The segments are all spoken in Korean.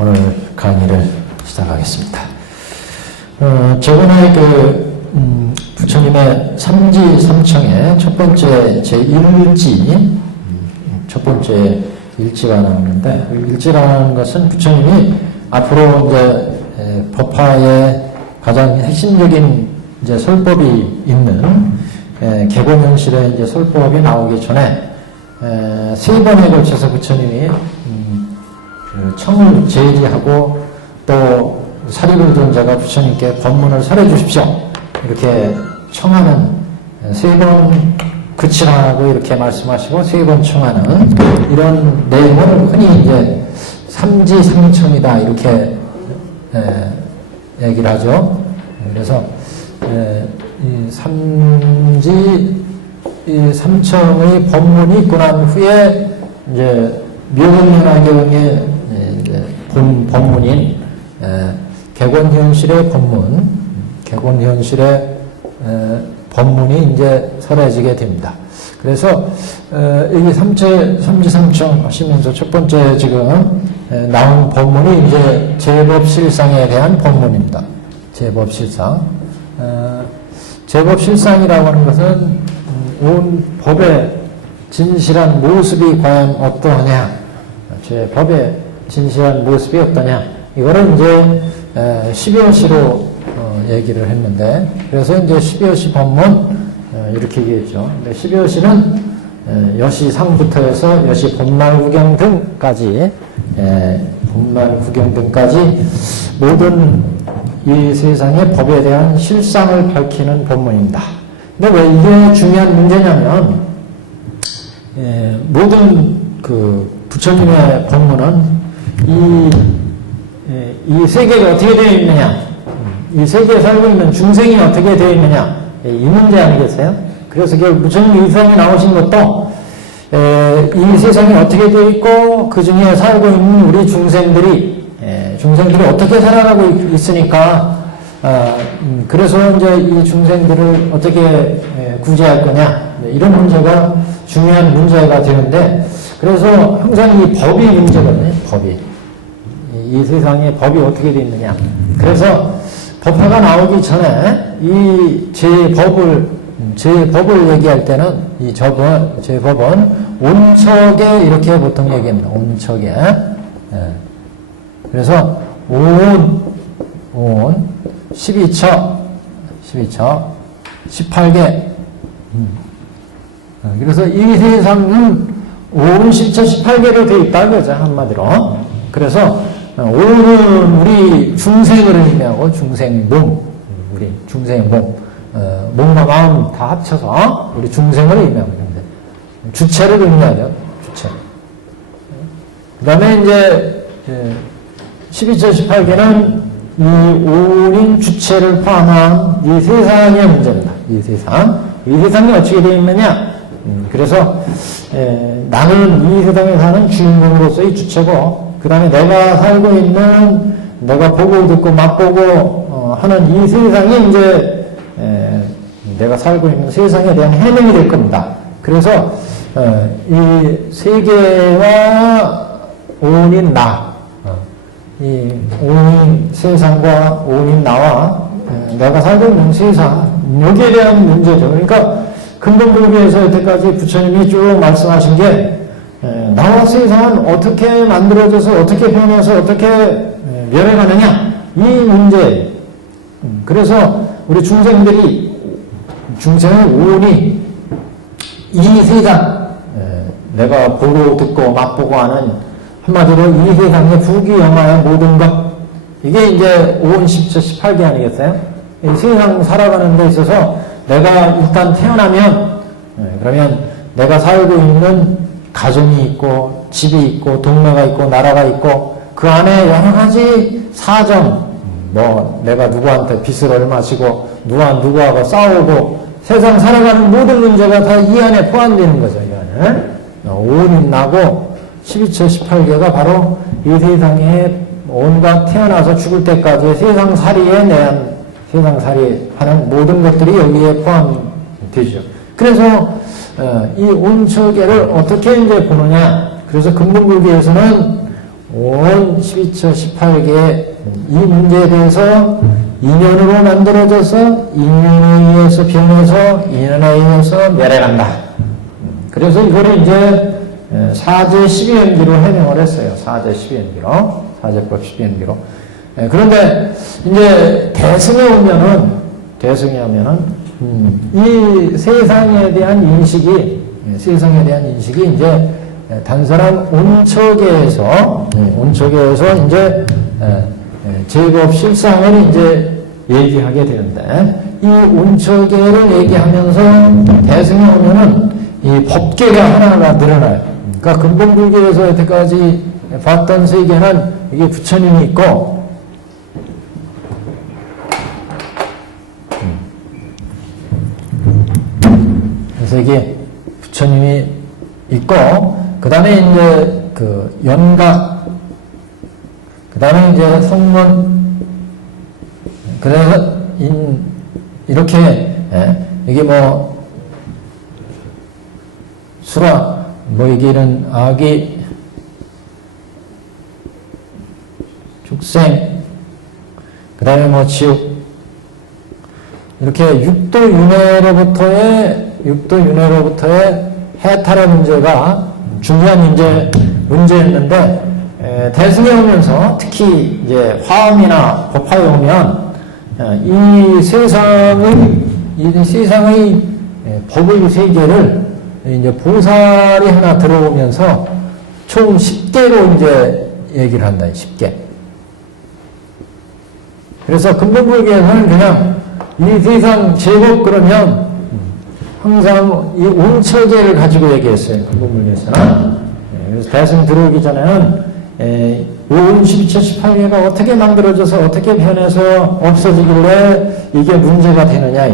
오늘 강의를 시작하겠습니다. 저번에 부처님의 삼지삼청의 첫 번째 제1지, 첫 번째 일지가 나오는데, 일지라는 것은 부처님이 앞으로 이제 법화의 가장 핵심적인 이제 설법이 있는 객원현실의 이제 설법이 나오기 전에 세 번에 걸쳐서 부처님이 청을 제의하고 또 사리불존자가 부처님께 법문을 설해 주십시오. 이렇게 청하는 세 번 그치라고 이렇게 말씀하시고 세 번 청하는 이런 내용을 흔히 이제 삼지삼청이다 이렇게 얘기를 하죠. 그래서 이 삼지삼청의 법문이 있고 난 후에 이제 묘문연화경의 본문인 객원현실의 법문이 이제 설해지게 됩니다. 그래서 이 삼지삼청 하시면서 첫 번째 지금 나온 법문이 이제 제법실상에 대한 법문입니다. 제법실상. 제법실상이라고 하는 것은 온 법의 진실한 모습이 과연 어떠하냐, 제 법의 진실한 모습이 어떠냐, 이거를 이제 12여시로 얘기를 했는데, 그래서 이제 12여시 법문 이렇게 얘기했죠. 근데 12여시는 여시상부터 해서 여시 본말구경 등까지, 본말구경 등까지 모든 이 세상의 법에 대한 실상을 밝히는 법문입니다. 근데 왜 이게 중요한 문제냐면, 모든 부처님의 법문은 이 세계가 어떻게 되어 있느냐, 이 세계에 살고 있는 중생이 어떻게 되어 있느냐, 이 문제 아니겠어요? 그래서 부처님 이 세상에 나오신 것도 이 세상이 어떻게 되어 있고 그 중에 살고 있는 우리 중생들이 어떻게 살아가고 있으니까 그래서 이제 이 중생들을 어떻게 구제할 거냐, 이런 문제가 중요한 문제가 되는데, 그래서 항상 이 법이 문제거든요. 이 세상에 법이 어떻게 되어 있느냐. 그래서 법화가 나오기 전에 이 제법을 얘기할 때는 이 제법은 온척에 이렇게 보통 얘기합니다. 온척에. 그래서 온 12처 18개. 그래서 이 세상은 온 10처 18개로 되어 있다 그죠, 한마디로. 그래서 온은 우리 중생을 의미하고 중생 몸, 우리 중생 몸, 몸과 마음 다 합쳐서 우리 중생을 의미하고 있는데, 주체를 의미하죠. 주체. 그 다음에 이제 12처 18개는 이 온인 주체를 포함한 이 세상의 문제입니다. 이 세상이 어떻게 되어 있느냐. 그래서 나는 이 세상에 사는 주인공으로서의 주체고, 그 다음에 내가 살고 있는, 내가 보고 듣고 맛보고 하는 이 세상이 이제 내가 살고 있는 세상에 대한 해명이 될 겁니다. 그래서 이 세계와 온인 나, 이 온인 세상과 온인 나와 내가 살고 있는 세상, 여기에 대한 문제죠. 그러니까 근본불교에서 여태까지 부처님이 쭉 말씀하신 게 나와 세상은 어떻게 만들어져서 어떻게 변해서 어떻게 멸해가느냐, 이 문제. 그래서 우리 중생의 온이 이 세상, 내가 보고 듣고 맛보고 하는, 한마디로 이 세상의 부귀영화의 모든 것, 이게 이제 온 10처 18개 아니겠어요? 이 세상 살아가는 데 있어서 내가 일단 태어나면, 그러면 내가 살고 있는 가정이 있고 집이 있고 동네가 있고 나라가 있고 그 안에 여러 가지 사정, 내가 누구한테 빚을 얼마 지고 누구하고 싸우고 세상 살아가는 모든 문제가 다 이 안에 포함되는 거죠. 이 안에 온인 나고 12처 18개가 바로 이 세상에 온갖 태어나서 죽을 때까지의 세상 살이에 대한, 세상 살이 하는 모든 것들이 여기에 포함되죠. 그래서 이 온처계를 어떻게 이제 보느냐. 그래서 근본불교에서는 온 12처 18개 이 문제에 대해서 인연으로 만들어져서 인연에 의해서 변해서 인연에 의해서 멸해간다. 그래서 이거를 이제 사제 12연기로 해명을 했어요. 사제 12연기로. 사제법 12연기로. 그런데 이제 대승에 오면은 이 세상에 대한 인식이 이제 단순한 온처계에서 이제 제법 실상을 이제 얘기하게 되는데 이 온처계를 얘기하면서 대승에 오면은 이 법계가 하나하나 늘어나요. 그러니까 근본불교에서 여태까지 봤던 세계는 이게 부처님이 있고 그래서 이게 부처님이 있고 그 다음에 이제 그 연각 그 다음에 이제 성문 그래서 이렇게 이게 뭐 수라 뭐 이게 이런 아기 축생 그 다음에 뭐 지옥 이렇게 육도 윤회로부터의 해탈의 문제가 중요한 이제 문제였는데 대승에 오면서 특히 이제 화엄이나 법화에 오면 이 세상의 법의 세계를 이제 보살이 하나 들어오면서 총 10개로 이제 얘기를 한다. 10개. 그래서 근본불교에서는 그냥 이 세상 제법 그러면 항상 이 온처계를 가지고 얘기했어요. 근본불교에서는. 그래서 대승 들어오기 전에는 온 12처 18개가 어떻게 만들어져서 어떻게 변해서 없어지길래 이게 문제가 되느냐.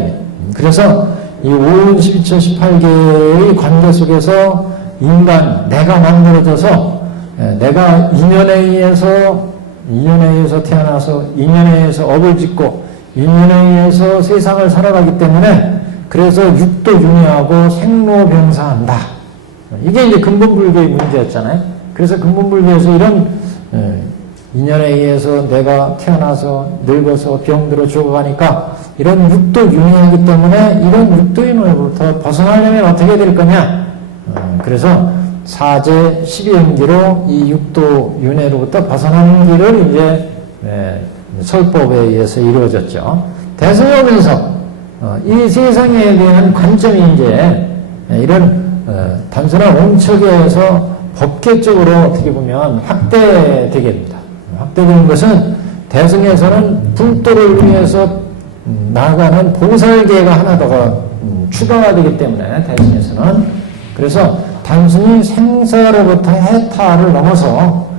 그래서 이 온 12처 18개의 관계 속에서 인간, 내가 만들어져서 내가 인연에 의해서 태어나서 인연에 의해서 업을 짓고 인연에 의해서 세상을 살아가기 때문에 그래서 육도 윤회하고 생로병사한다. 이게 이제 근본불교의 문제였잖아요. 그래서 근본불교에서 이런 인연에 의해서 내가 태어나서 늙어서 병들어 죽어가니까 이런 육도 윤회하기 때문에 이런 육도 윤회로부터 벗어나려면 어떻게 될 거냐. 그래서 사제 12연기로 이 육도 윤회로부터 벗어나는 길을 이제 설법에 의해서 이루어졌죠. 대승에 오면서 이 세상에 대한 관점이 이제 이런 단순한 온처계에서 법계 쪽으로 어떻게 보면 확대되게 됩니다. 확대되는 것은 대승에서는 불도를 위해서 나아가는 보살계가 하나 더 추가가 되기 때문에 대승에서는 그래서 단순히 생사로부터 해탈을 넘어서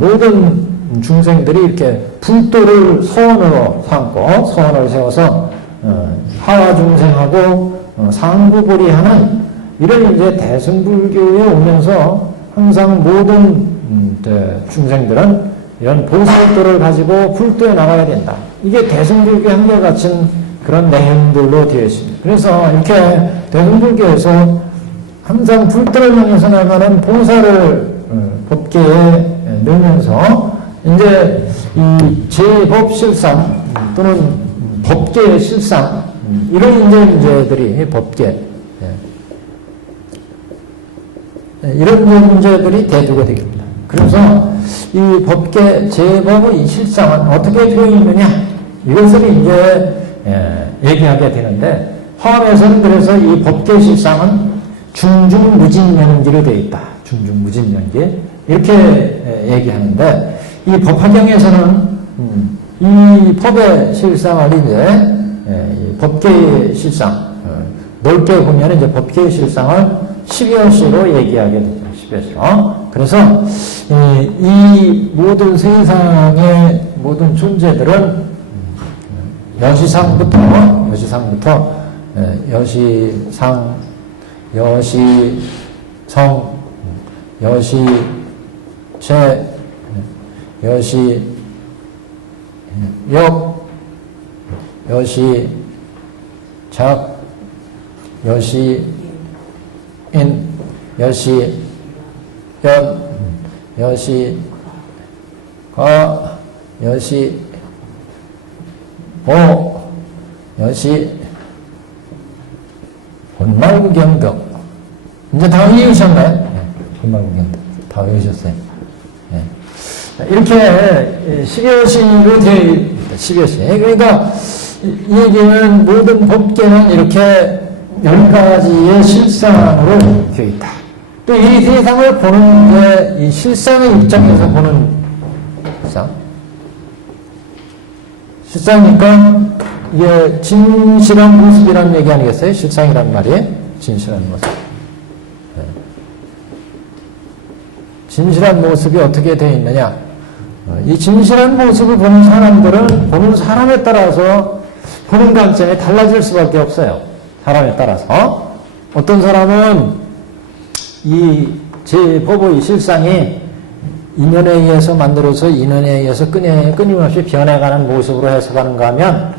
모든 중생들이 이렇게 불도를 서원으로 삼고 서원을 세워서 하와 중생하고 상부보리하는 이런 이제 대승불교에 오면서 항상 모든 중생들은 이런 보살도를 가지고 불도에 나가야 된다. 이게 대승불교의 한결같은 그런 내용들로 되어 있습니다. 그래서 이렇게 대승불교에서 항상 불도를 향해서 나가는 보살을 법계에 넣으면서 이제 이 제법실상 또는 법계의 실상 이런 문제들이 법계 이런 문제들이 대두가 되겠습니다. 그래서 이 법계 제법의 실상은 어떻게 표현했느냐 이것을 이제 얘기하게 되는데 화엄에서는 그래서 이 법계 실상은 중중무진연기로 되어 있다. 중중무진연기 이렇게 얘기하는데 이 법화경에서는 이 법의 실상을 이제 법계의 실상 넓게 보면 이제 법계의 실상을 12여시로 얘기하게 되죠. 10여시로. 그래서 이 모든 세상의 모든 존재들은 여시상부터 여시상, 여시성, 여시체, 여시역, 여시작, 여시인, 여시연, 여시해, 여시, 여시, 본말구경 등. 이제 다 외우셨나요? 네, 본말구경 등. 다 외우셨어요. 네. 이렇게 12여시로 되어 있습니다. 12여시. 그러니까 이 얘기는 모든 법계는 이렇게 10가지의 실상으로 되어 있다. 또 이 세상을 보는 게 이 실상의 입장에서 보는 실상. 실상이니까 이게 진실한 모습이라는 얘기 아니겠어요? 실상이란 말이 진실한 모습. 네. 진실한 모습이 어떻게 되어 있느냐? 이 진실한 모습을 보는 사람들은 보는 사람에 따라서 보는 관점이 달라질 수밖에 없어요. 사람에 따라서. 어떤 사람은 이 제 법의 실상이 인연에 의해서 만들어서 인연에 의해서 끊임없이 변해가는 모습으로 해석하는가 하면,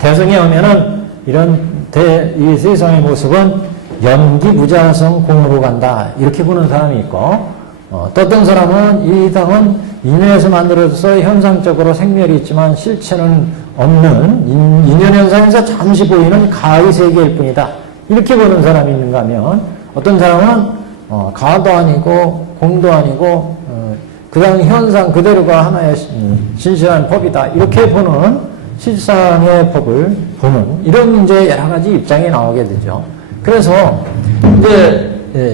대성에 오면은 이 세상의 모습은 연기무자성 공으로 간다. 이렇게 보는 사람이 있고, 또 어떤 사람은 이 세상은 인연에서 만들어져서 현상적으로 생멸이 있지만 실체는 없는 인연현상에서 잠시 보이는 가의 세계일 뿐이다. 이렇게 보는 사람이 있는가 하면, 어떤 사람은 가도 아니고 공도 아니고 그냥 현상 그대로가 하나의 진실한 법이다. 이렇게 보는 실상의 법을 보는 이런 이제 여러 가지 입장이 나오게 되죠. 그래서 이제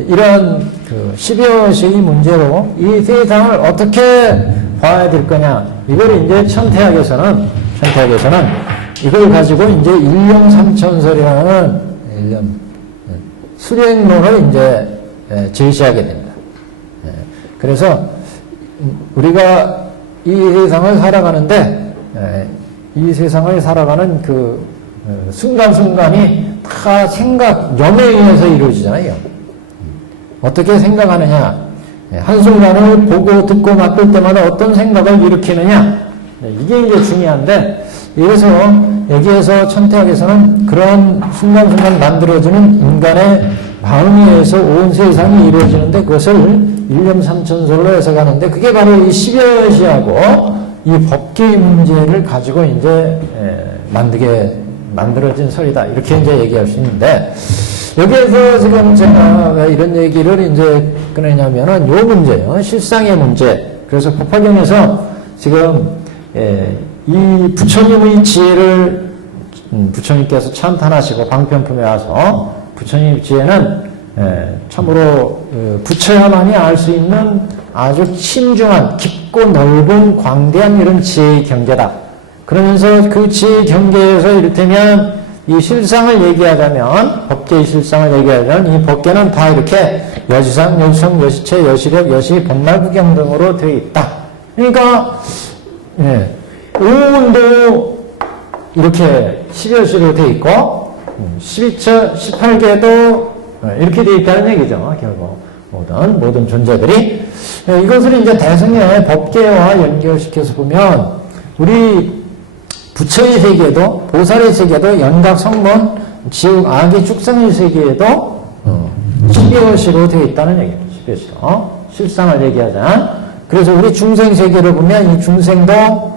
이런 12여시의 문제로 이 세상을 어떻게 봐야 될 거냐. 이걸 이제 천태학에서는 이걸 가지고 이제 일념삼천설이라는 수령론을 이제 제시하게 됩니다. 그래서 우리가 이 세상을 살아가는데 이 세상을 살아가는 그 순간순간이 다 생각념에 의해서 이루어지잖아요. 어떻게 생각하느냐. 한순간을 보고 듣고 맡을 때마다 어떤 생각을 일으키느냐. 이게 이제 중요한데, 그래서 여기에서 천태학에서는 그런 순간순간 만들어지는 인간의 마음에 의해서 온 세상이 이루어지는데 그것을 일념삼천설로 해석하는데 그게 바로 이 12여시하고 이 법계의 문제를 가지고 이제 만들어진 설이다. 이렇게 이제 얘기할 수 있는데, 여기에서 지금 제가 왜 이런 얘기를 이제 꺼내냐면은 요 문제요. 실상의 문제. 그래서 법화경에서 지금 이 부처님의 지혜를 부처님께서 찬탄하시고 방편품에 와서 부처님 지혜는 참으로 부처야만이 알 수 있는 아주 신중한 깊고 넓은 광대한 이런 지혜의 경계다. 그러면서 그 지혜의 경계에서 이를테면 이 실상을 얘기하자면, 법계의 실상을 얘기하자면 이 법계는 다 이렇게 여지상, 여지성, 여시체, 여시력, 여시, 본말구경 등으로 되어 있다. 그러니까 오운도 이렇게 12여시로 되어 있고 12처, 18개도 이렇게 되어 있다는 얘기죠. 결국 모든 존재들이. 이것을 이제 대승의 법계와 연결시켜서 보면 우리 부처의 세계에도, 보살의 세계에도, 연각, 성문, 지옥, 악의 축생의 세계에도 12여시로 되어 있다는 얘기입니다. 12여시로. 실상을 얘기하자. 그래서 우리 중생 세계를 보면 이 중생도,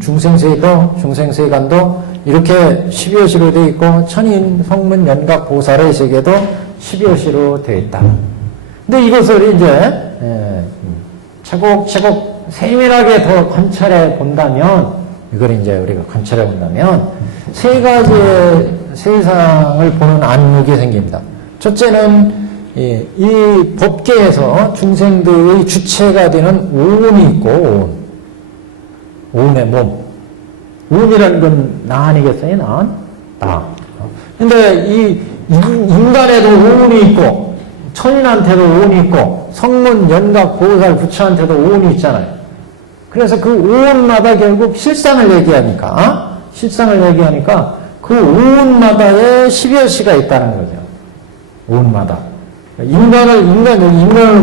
중생세도, 중생세간도 이렇게 12여시로 되어 있고, 천인, 성문, 연각, 보살의 세계도 12여시로 되어 있다. 근데 이것을 이제 차곡차곡 세밀하게 더 관찰해 본다면, 이걸 이제 우리가 관찰해 본다면 세 가지의 세상을 보는 안목이 생깁니다. 첫째는 이 법계에서 중생들의 주체가 되는 오운이 있고, 오운의 몸. 오운이라는 건 나 아니겠어요? 나. 근데 이 인간에도 오운이 있고, 천인한테도 오운이 있고, 성문, 연각, 보살, 부처한테도 오운이 있잖아요. 그래서 그 오운마다 결국 실상을 얘기하니까 그 오운마다의 12여시가 있다는 거죠. 오운마다. 인간을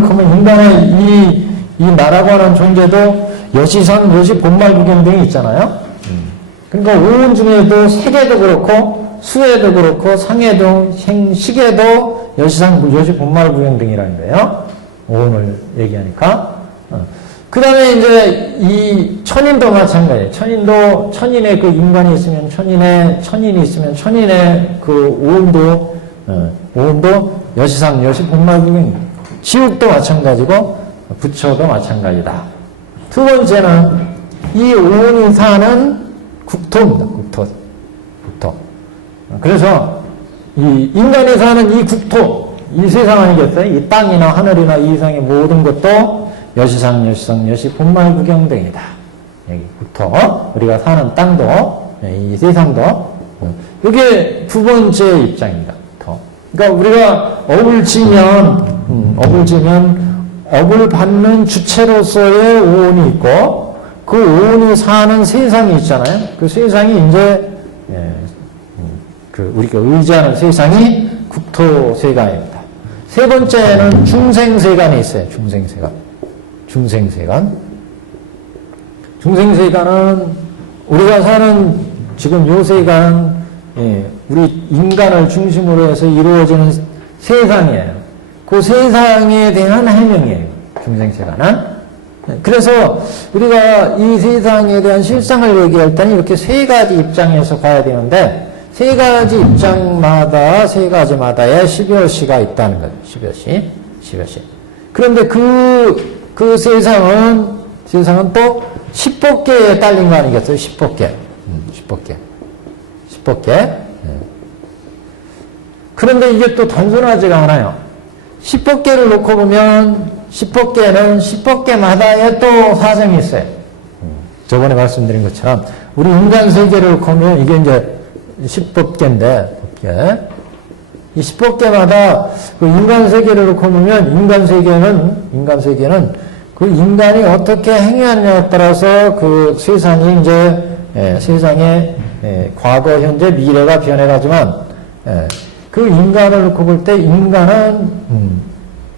보면 인간의 이 나라고 하는 존재도 여시상, 여시, 본말구경 등이 있잖아요. 그러니까 오운 중에도 세계도 그렇고, 수계도 그렇고, 상계도, 시계도 여시상, 여시, 본말구경 등이라는 거예요. 오운을 얘기하니까. 그 다음에 이제 이 천인도 마찬가지예요. 천인의 그 인간이 있으면 천인이 있으면 천인의 그 오음도 여시상, 여시복말부경, 지옥도 마찬가지고 부처도 마찬가지다. 두 번째는 이 오온이 사는 국토입니다. 국토. 그래서 이 인간이 사는 이 국토, 이 세상 아니겠어요? 이 땅이나 하늘이나 이 이상의 모든 것도 여시상, 여시복말부경 등이다. 여기 국토, 우리가 사는 땅도, 이 세상도, 이게 두 번째 입장입니다. 그러니까 우리가 업을 지면 업을 받는 주체로서의 오온이 있고, 그 오온이 사는 세상이 있잖아요. 그 세상이 이제 우리가 의지하는 세상이 국토세간입니다. 세 번째는 중생세간이 있어요. 중생세간은 우리가 사는 지금 요 세간은 우리 인간을 중심으로 해서 이루어지는 세상이에요. 그 세상에 대한 해명이에요. 중생세간은. 그래서 우리가 이 세상에 대한 실상을 얘기할 때는 이렇게 세 가지 입장에서 봐야 되는데, 세 가지 입장마다 세 가지마다의 10여 시가 있다는 거죠. 10여 시. 그런데 그 세상은 또 10법계에 딸린 거 아니겠어요? 10법계. 10법계. 그런데 이게 또 단순하지가 않아요. 10법계를 놓고 보면 10법계는 10법계마다의 또 사정이 있어요. 저번에 말씀드린 것처럼 우리 인간 세계를 놓고 보면 이게 이제 10법계인데, 이 10법계마다 그 인간 세계를 놓고 보면 인간 세계는 그 인간이 어떻게 행하느냐에 따라서 그 세상이 이제 세상의 과거, 현재, 미래가 변해가지만 그 인간을 놓고 볼 때 인간은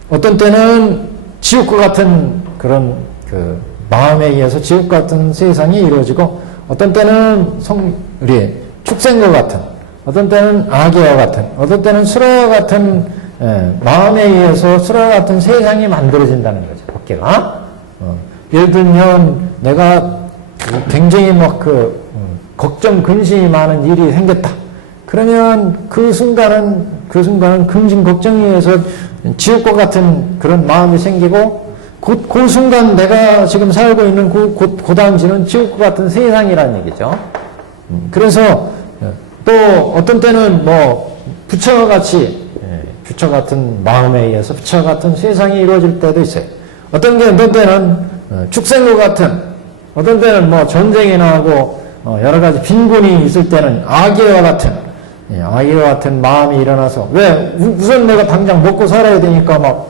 어떤 때는 지옥과 같은 그런 그 마음에 의해서 지옥 같은 세상이 이루어지고, 어떤 때는 우리 축생과 같은, 어떤 때는 악의와 같은, 어떤 때는 수라와 같은 마음에 의해서 수라와 같은 세상이 만들어진다는 거죠. 법계가. 예를 들면 내가 굉장히 막 걱정, 근심이 많은 일이 생겼다. 그러면 그 순간은 근심, 걱정에 의해서 지옥과 같은 그런 마음이 생기고, 그 순간 내가 지금 살고 있는 그 다음지는 지옥과 같은 세상이라는 얘기죠. 그래서 또 어떤 때는 뭐 부처와 같이 부처 같은 마음에 의해서 부처 같은 세상이 이루어질 때도 있어요. 어떤 때는 축생과 같은, 어떤 때는 뭐 전쟁이 나고 여러 가지 빈곤이 있을 때는 악의와 같은 마음이 일어나서, 왜 우선 내가 당장 먹고 살아야 되니까 막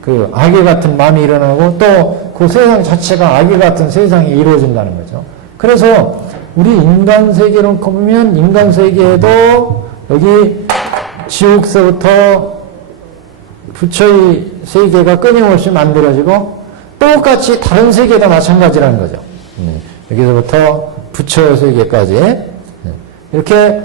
그 악의 같은 마음이 일어나고, 또 그 세상 자체가 악의 같은 세상이 이루어진다는 거죠. 그래서 우리 인간 세계로 보면 인간 세계에도 여기 지옥서부터 부처의 세계가 끊임없이 만들어지고, 똑같이 다른 세계도 마찬가지라는 거죠. 여기서부터 부처 세계까지 이렇게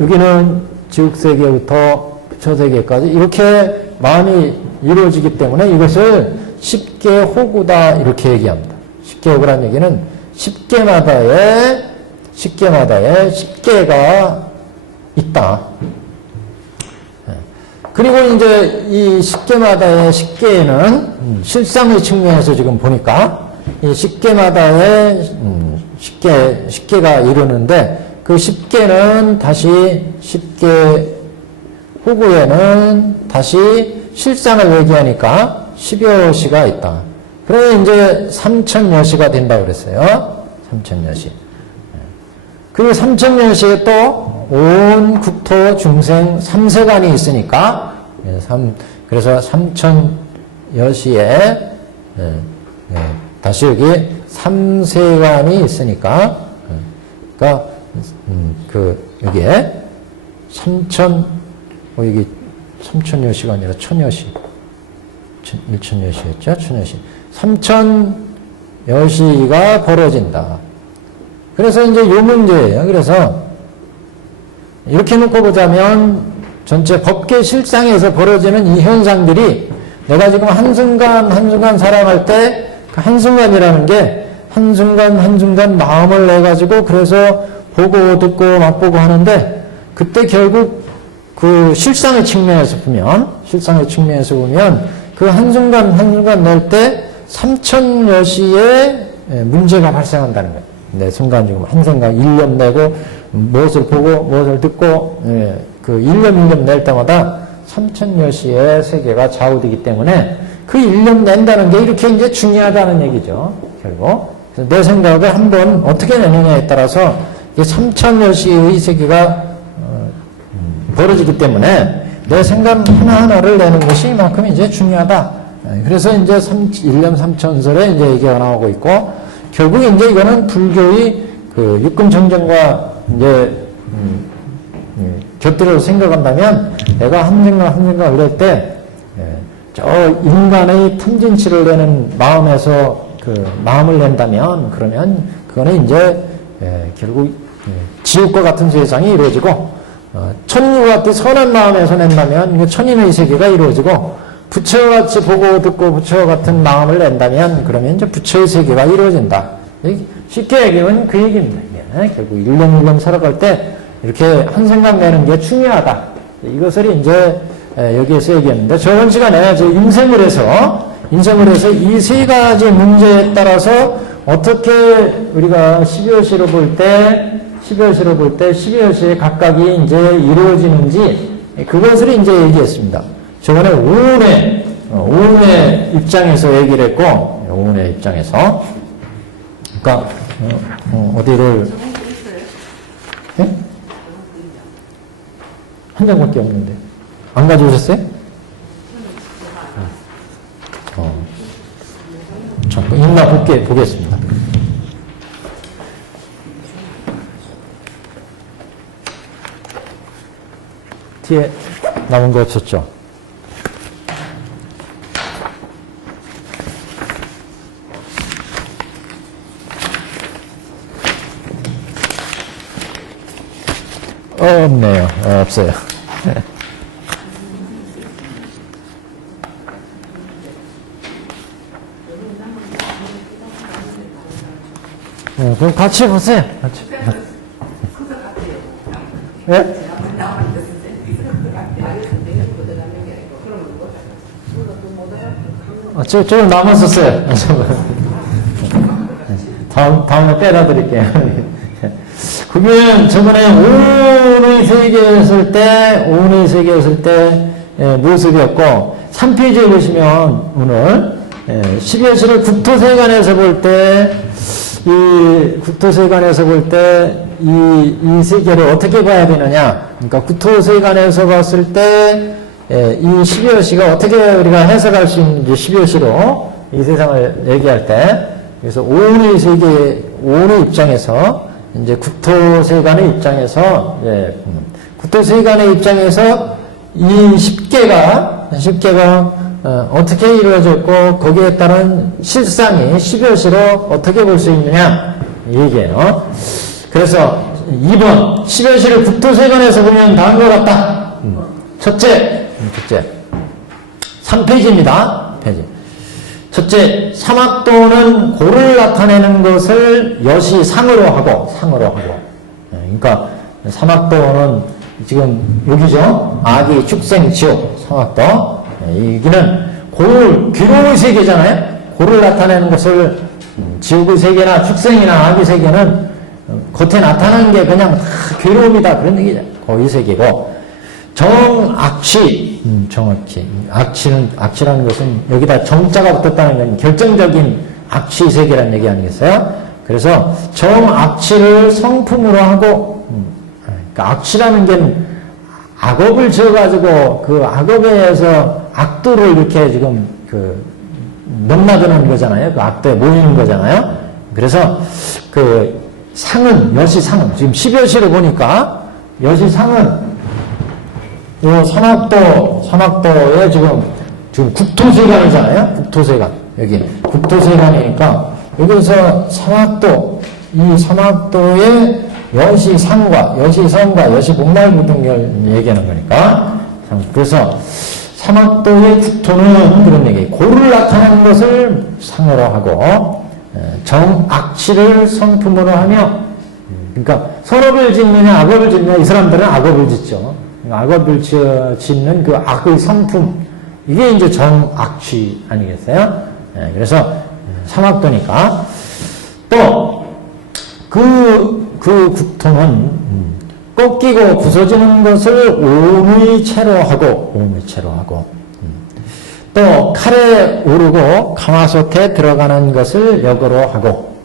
여기는 지옥 세계부터 부처 세계까지 이렇게 마음이 이루어지기 때문에 이것을 십계호구다 이렇게 얘기합니다. 십계호구라는 얘기는 10개마다의 10개가 있다. 그리고 이제 이 10개마다의 10개에는 실상의 측면에서 지금 보니까 이 10개마다의 10개가 이루는데, 그 10개는 다시 10개 후구에는 다시 실상을 얘기하니까 10여 시가 있다. 그래 이제 3천여 시가 된다고 그랬어요. 3천여 시. 그리고 3천여 시에 또 온 국토 중생 3세간이 있으니까, 그래서 3천여 시에 다시 여기 3세간이 있으니까, 그러니까 여기에 여기 3천여 시가 아니라 천여 시. 1천여 시였죠? 천여 시. 3천여 시가 벌어진다. 그래서 이제 요 문제예요. 그래서 이렇게 놓고 보자면 전체 법계 실상에서 벌어지는 이 현상들이 내가 지금 한순간 한순간 살아갈 때 그 한순간이라는 게 한순간 한순간 마음을 내가지고 그래서 보고 듣고 맛보고 하는데 그때 결국 그 실상의 측면에서 보면 그 한순간 한순간 낼 때 3천여 시의 문제가 발생한다는 거예요. 내 순간 지금 한 생각, 일념 내고 무엇을 보고 무엇을 듣고 그 일념 낼 때마다 3천여 시의 세계가 좌우되기 때문에 그 일념 낸다는 게 이렇게 이제 중요하다는 얘기죠. 결국 그래서 내 생각을 한번 어떻게 내느냐에 따라서 3천여 시의 세계가 벌어지기 때문에 내 생각 하나하나를 내는 것이 이만큼 이제 중요하다. 그래서 이제 일념 삼천설에 이제 얘기가 나오고 있고, 결국 이제 이거는 불교의 그 육금정정과 이제, 곁들여서 생각한다면, 내가 한 생각을 낼 때, 저 인간의 탐진치를 내는 마음에서 그 마음을 낸다면, 그러면 그거는 이제, 결국 지옥과 같은 세상이 이루어지고, 천인과 같은 선한 마음에서 낸다면 천인의 세계가 이루어지고 부처와 같이 보고 듣고 부처와 같은 마음을 낸다면 그러면 이제 부처의 세계가 이루어진다. 쉽게 얘기하면 그 얘기입니다. 결국 일념일념 살아갈 때 이렇게 한 생각 내는 게 중요하다. 이것을 이제 여기에서 얘기했는데 저번 시간에 인생을 해서 이 세 가지 문제에 따라서 어떻게 우리가 12여시로 볼 때 12여시에 각각이 이제 이루어지는지 그것을 이제 얘기했습니다. 저번에 오운의 입장에서 얘기를 했고, 오운의 입장에서. 그러니까, 어디를, 예? 한 장밖에 없는데. 안 가져오셨어요? 잠깐, 있나 보겠습니다. 뒤에 남은 거 없었죠? 없네요. 없어요. 그럼 같이 보세요. 같이. 예? 좀 남았었어요. 다음에 빼다 드릴게요. 그러면 저번에 오운의 세계였을 때, 모습이었고, 3페이지에 보시면, 오늘, 12여시를 국토세관에서 볼 때, 이 세계를 어떻게 봐야 되느냐. 그러니까 국토세관에서 봤을 때, 이 12여시가 어떻게 우리가 해석할 수 있는지 12여시로 이 세상을 얘기할 때, 그래서 오운의 입장에서, 이제 국토세관의 입장에서, 국토세관의 입장에서 이 10개가 어떻게 이루어졌고, 거기에 따른 실상이 12여시로 어떻게 볼 수 있느냐, 이 얘기예요. 그래서 2번, 12여시를 국토세관에서 보면 다음과 같다. 첫째, 3페이지입니다. 첫째, 삼학도는 고를 나타내는 것을 여시상으로 하고. 그러니까 삼학도는 지금 여기죠. 악이 축생 지옥 삼학도. 여기는 괴로움의 세계잖아요. 고를 나타내는 것을 지옥의 세계나 축생이나 악의 세계는 겉에 나타나는 게 그냥 다 괴로움이다 그런 얘기죠. 이 세계고. 정악취, 정확히. 악취라는 것은 여기다 정자가 붙었다는 건 결정적인 악취 세계라는 얘기 아니겠어요? 그래서 정악취를 성품으로 하고, 그러니까 악취라는 게 악업을 지어가지고 그 악업에 의해서 악도를 이렇게 지금 넘나드는 거잖아요. 그 악도에 모이는 거잖아요. 그래서 그 상은, 여시상은, 지금 12여시로 보니까 여시상은 요 삼학도에 지금 국토세관이잖아요. 국토세관. 여기 국토세관이니까 여기서 이 삼학도의 여시상과 여시성과 여시복말부 등을 얘기하는 거니까. 그래서 삼학도의 국토는 그런 얘기, 고를 나타내는 것을 상으로 하고 정악치를 성품으로 하며, 그러니까 선업을 짓느냐 악업을 짓느냐, 이 사람들은 악업을 짓죠. 악업을 짓는 그 악의 성품, 이게 이제 정악취 아니겠어요? 그래서 삼학도니까. 또 그 국토는 꺾이고 부서지는 것을 오의 채로 하고, 또 칼에 오르고 가마솥에 들어가는 것을 역으로 하고,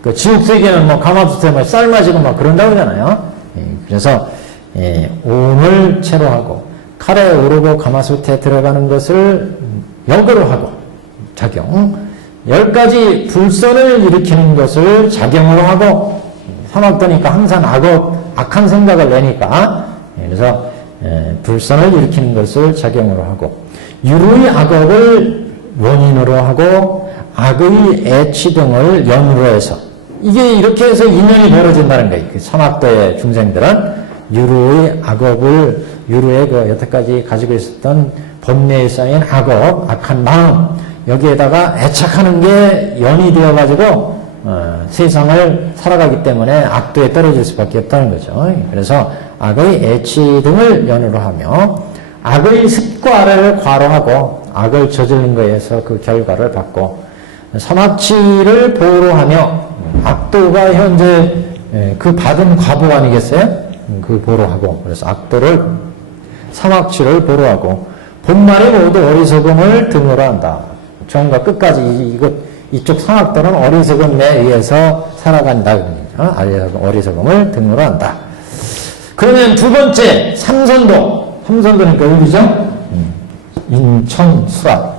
그 지옥세계는 뭐 가마솥에 뭐 삶아지고 막 그런다고 하잖아요. 그래서 온을 채로 하고, 칼에 오르고 가마솥에 들어가는 것을 역으로 하고, 작용. 10가지 불선을 일으키는 것을 작용으로 하고, 삼학도니까 항상 악한 생각을 내니까, 그래서 불선을 일으키는 것을 작용으로 하고, 유루의 악업을 원인으로 하고, 악의 애치 등을 연으로 해서, 이게 이렇게 해서 인연이 벌어진다는 거예요. 그 삼학도의 중생들은 유루의 악업을, 유루의 그 여태까지 가지고 있었던 번뇌에 쌓인 악업, 악한 마음, 여기에다가 애착하는 게 연이 되어가지고 세상을 살아가기 때문에 악도에 떨어질 수밖에 없다는 거죠. 그래서 악의 애치 등을 연으로 하며, 악의 습과를 과로하고 악을 저지른 거에서 그 결과를 받고, 삼악치를 보로하며, 악도가 현재 그 받은 과보 아니겠어요? 그 보로하고, 그래서 악도를, 삼악치를 보로하고, 본말이 모두 어리석음을 등으로 한다. 처음과 끝까지 이쪽 삼학도는 어리석음에 의해서 살아간다. 어리석음을 등으로 한다. 그러면 두 번째, 삼선도니까 어디죠? 인천, 수락.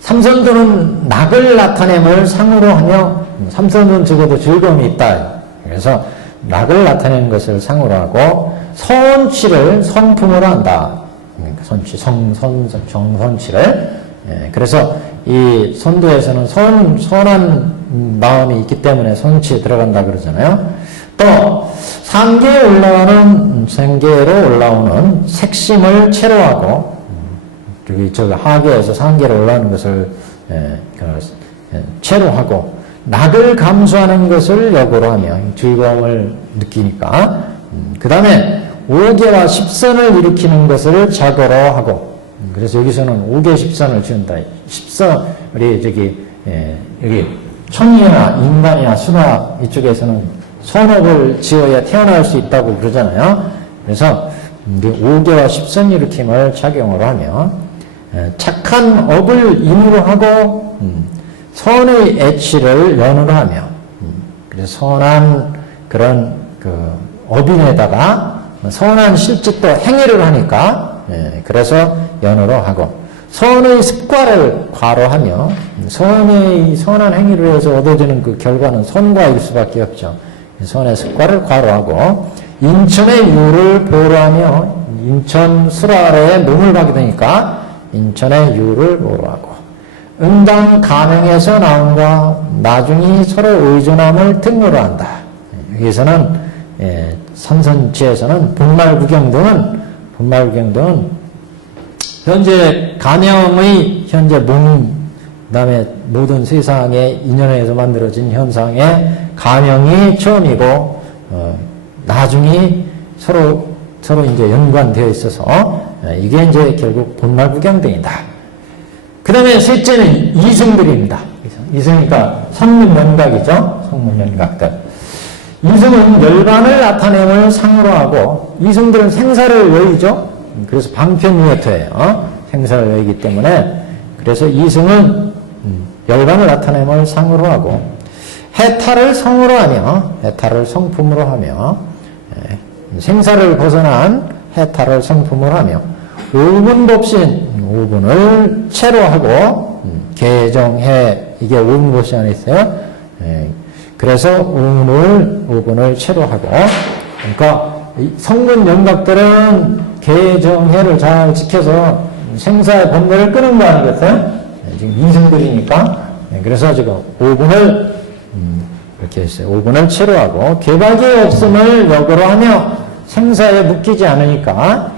삼선도는 낙을 나타냄을 상으로 하며, 삼선도는 적어도 즐거움이 있다. 그래서 낙을 나타내는 것을 상으로 하고, 선치를 성품으로 한다. 선치, 정선치를. 그래서 이 선도에서는 선한 마음이 있기 때문에 선치에 들어간다 그러잖아요. 또 상계에 올라오는, 생계로 올라오는 색심을 채로하고, 저기 하계에서 상계로 올라오는 것을 채로하고, 낙을 감수하는 것을 역으로 하며 즐거움을 느끼니까, 그 다음에 5계와 10선을 일으키는 것을 작어로 하고, 그래서 여기서는 5계 10선을 지은다. 10선, 여기 천이나 인간이나 수나 이쪽에서는 선업을 지어야 태어날 수 있다고 그러잖아요. 그래서 5계와 10선 일으킴을 작용으로 하며, 착한 업을 인으로 하고, 선의 애치를 연으로 하며, 그래서 선한 그런 업인에다가 선한 실제 또 행위를 하니까, 그래서 연으로 하고, 선의 습과를 과로하며, 선한 행위를 해서 얻어지는 그 결과는 선과일 수밖에 없죠. 선의 습과를 과로하고, 인천의 유를 보로하며, 인천 수라에 몸을 가게 되니까 인천의 유를 보로하고, 응당 가명에서 나온과 나중에 서로 의존함을 등으로 한다. 여기서는 선선지에서는 본말구경 등은 현재 가명의 현재 몸, 그다음에 모든 세상의 인연에서 만들어진 현상의 가명이 처음이고, 나중에 서로 이제 연관되어 있어서 이게 이제 결국 본말구경등이다. 그 다음에 셋째는 이승들입니다. 이승이니까 성문연각이죠. 성문연각들. 이승은 열반을 나타냄을 상으로 하고, 이승들은 생사를 여의죠. 그래서 방편유효토예요. 생사를 여의기 때문에. 그래서 이승은 열반을 나타냄을 상으로 하고, 해탈을 성으로 하며, 해탈을 성품으로 하며, 생사를 벗어난 해탈을 성품으로 하며, 오분법신, 오분을 채로 하고, 개정해, 이게 오분법신 안에 있어요. 그래서 오분을 채로 하고, 그러니까 성문 연각들은 개정해를 잘 지켜서 생사의 번뇌를 끄는 거 아니겠어요? 지금 이승들이니까. 그래서 지금 오분을 이렇게 했어요. 오분을 채로 하고, 개박이 없음을 역으로 하며 생사에 묶이지 않으니까,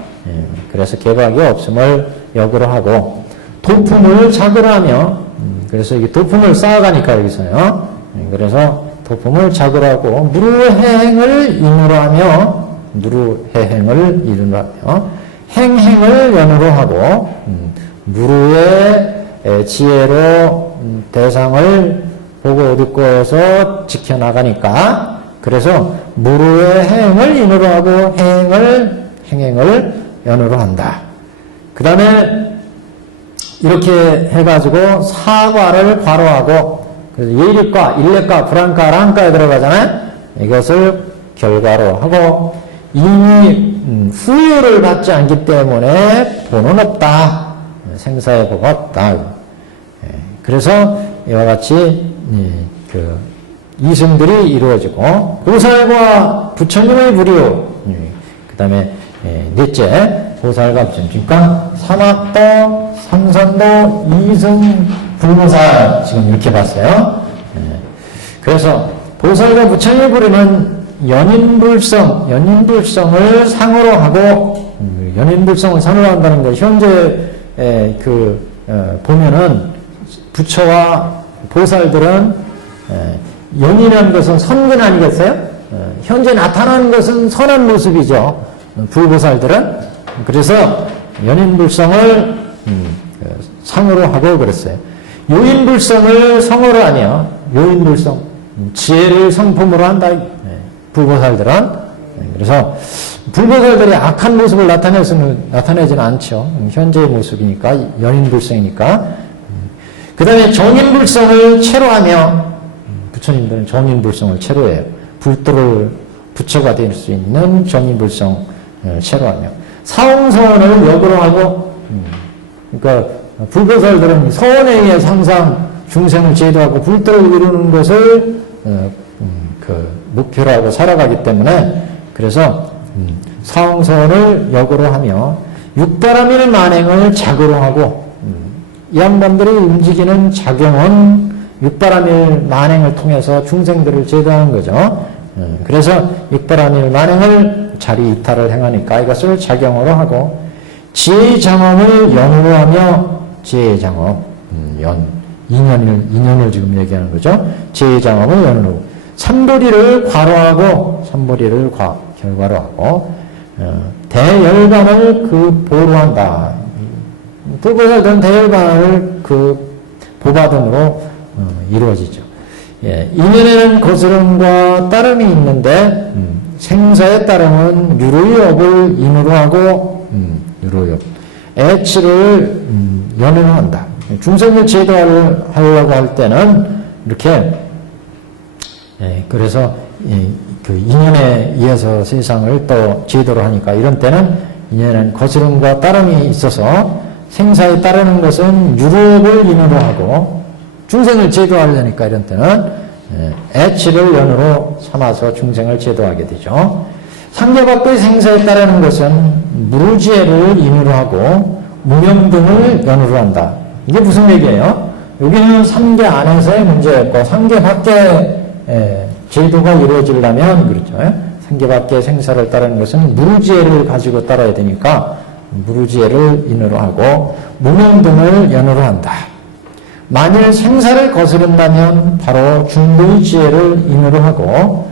그래서 개박이 없음을 역으로 하고 도품을 작으로 하며 그래서 이게 도품을 쌓아가니까 여기서요. 그래서 도품을 작으로 하고 무루해행을 인으로 하며 무루해행을 인으로 하며 행행을 연으로 하고 무루의 지혜로 대상을 보고 듣고 해서 지켜나가니까 그래서 무루의 행을 인으로 하고 행행을 연으로 한다. 그 다음에 이렇게 해가지고 사과를 괄호하고 그래서 예립과 일례과 불안과 랑과에 들어가잖아요. 이것을 결과로 하고 이미 후유를 받지 않기 때문에 보는 없다. 생사의 보가 없다. 그래서 이와 같이 그 이승들이 이루어지고 보살과 부처님의 불이요. 그 다음에 넷째 보살과 부처님. 그러니까 삼학도, 삼선도, 이승, 불보살 지금 이렇게 봤어요. 그래서 보살과 부처님의 불이는 연인불성을 상으로 하고 연인불성을 상으로 한다는 거 현재 보면은 부처와 보살들은 연인이라는 것은 선근 아니겠어요? 현재 나타나는 것은 선한 모습이죠. 불보살들은. 그래서 연인불성을 상으로 하고 그랬어요. 요인불성을 성으로 하며 요인불성, 지혜를 성품으로 한다. 불보살들은. 그래서 불보살들이 악한 모습을 나타내지는 않죠. 현재의 모습이니까, 연인불성이니까. 그 다음에 정인불성을 채로하며 부처님들은 정인불성을 채로해요. 불도를 부처가 될 수 있는 정인불성을 채로하며 사홍서원을 역으로 하고 그러니까 불보살들은 서원에 의해 항상 중생을 제도하고 불도를 이루는 것을 목표로 하고 살아가기 때문에 그래서 사홍서원을 역으로 하며 육바라밀 만행을 작으로 하고 이 양반들이 움직이는 작용은 육바라밀 만행을 통해서 중생들을 제도하는 거죠. 그래서 육바라밀 만행을 자리 이탈을 행하니까 이것을 작용으로 하고 지혜장엄을 연으로 하며 지혜장엄, 인연을 지금 얘기하는 거죠. 지혜장엄을 연으로 삼보리를 괄호하고 삼보리를 결과로 하고 대열반을 보로 한다. 불보살들은 대열반을 보받음으로 이루어지죠. 인연에는 거스름과 따름이 있는데 생사의 따름은 유로이업을 인으로 하고 유로이업 애치를 연으로 한다. 중생을 제도하려고 할 때는 이렇게 그래서 그 인연에 의해서 세상을 또 제도를 하니까 이런 때는 인연에는 거스름과 따름이 있어서 생사에 따르는 것은 유로업을 인으로 하고 중생을 제도하려니까 이런 때는 애치를 연으로 삼아서 중생을 제도하게 되죠. 상계밖의 생사에 따르는 것은 무루지혜를 인으로 하고 무명등을 연으로 한다. 이게 무슨 얘기예요? 여기는 상계 안에서의 문제였고 상계 밖에 제도가 이루어지려면 그렇죠. 상계 밖의 생사를 따르는 것은 무루지혜를 가지고 따라야 되니까 무루지혜를 인으로 하고 무명등을 연으로 한다. 만일 생사를 거스른다면 바로 중도의 지혜를 인으로 하고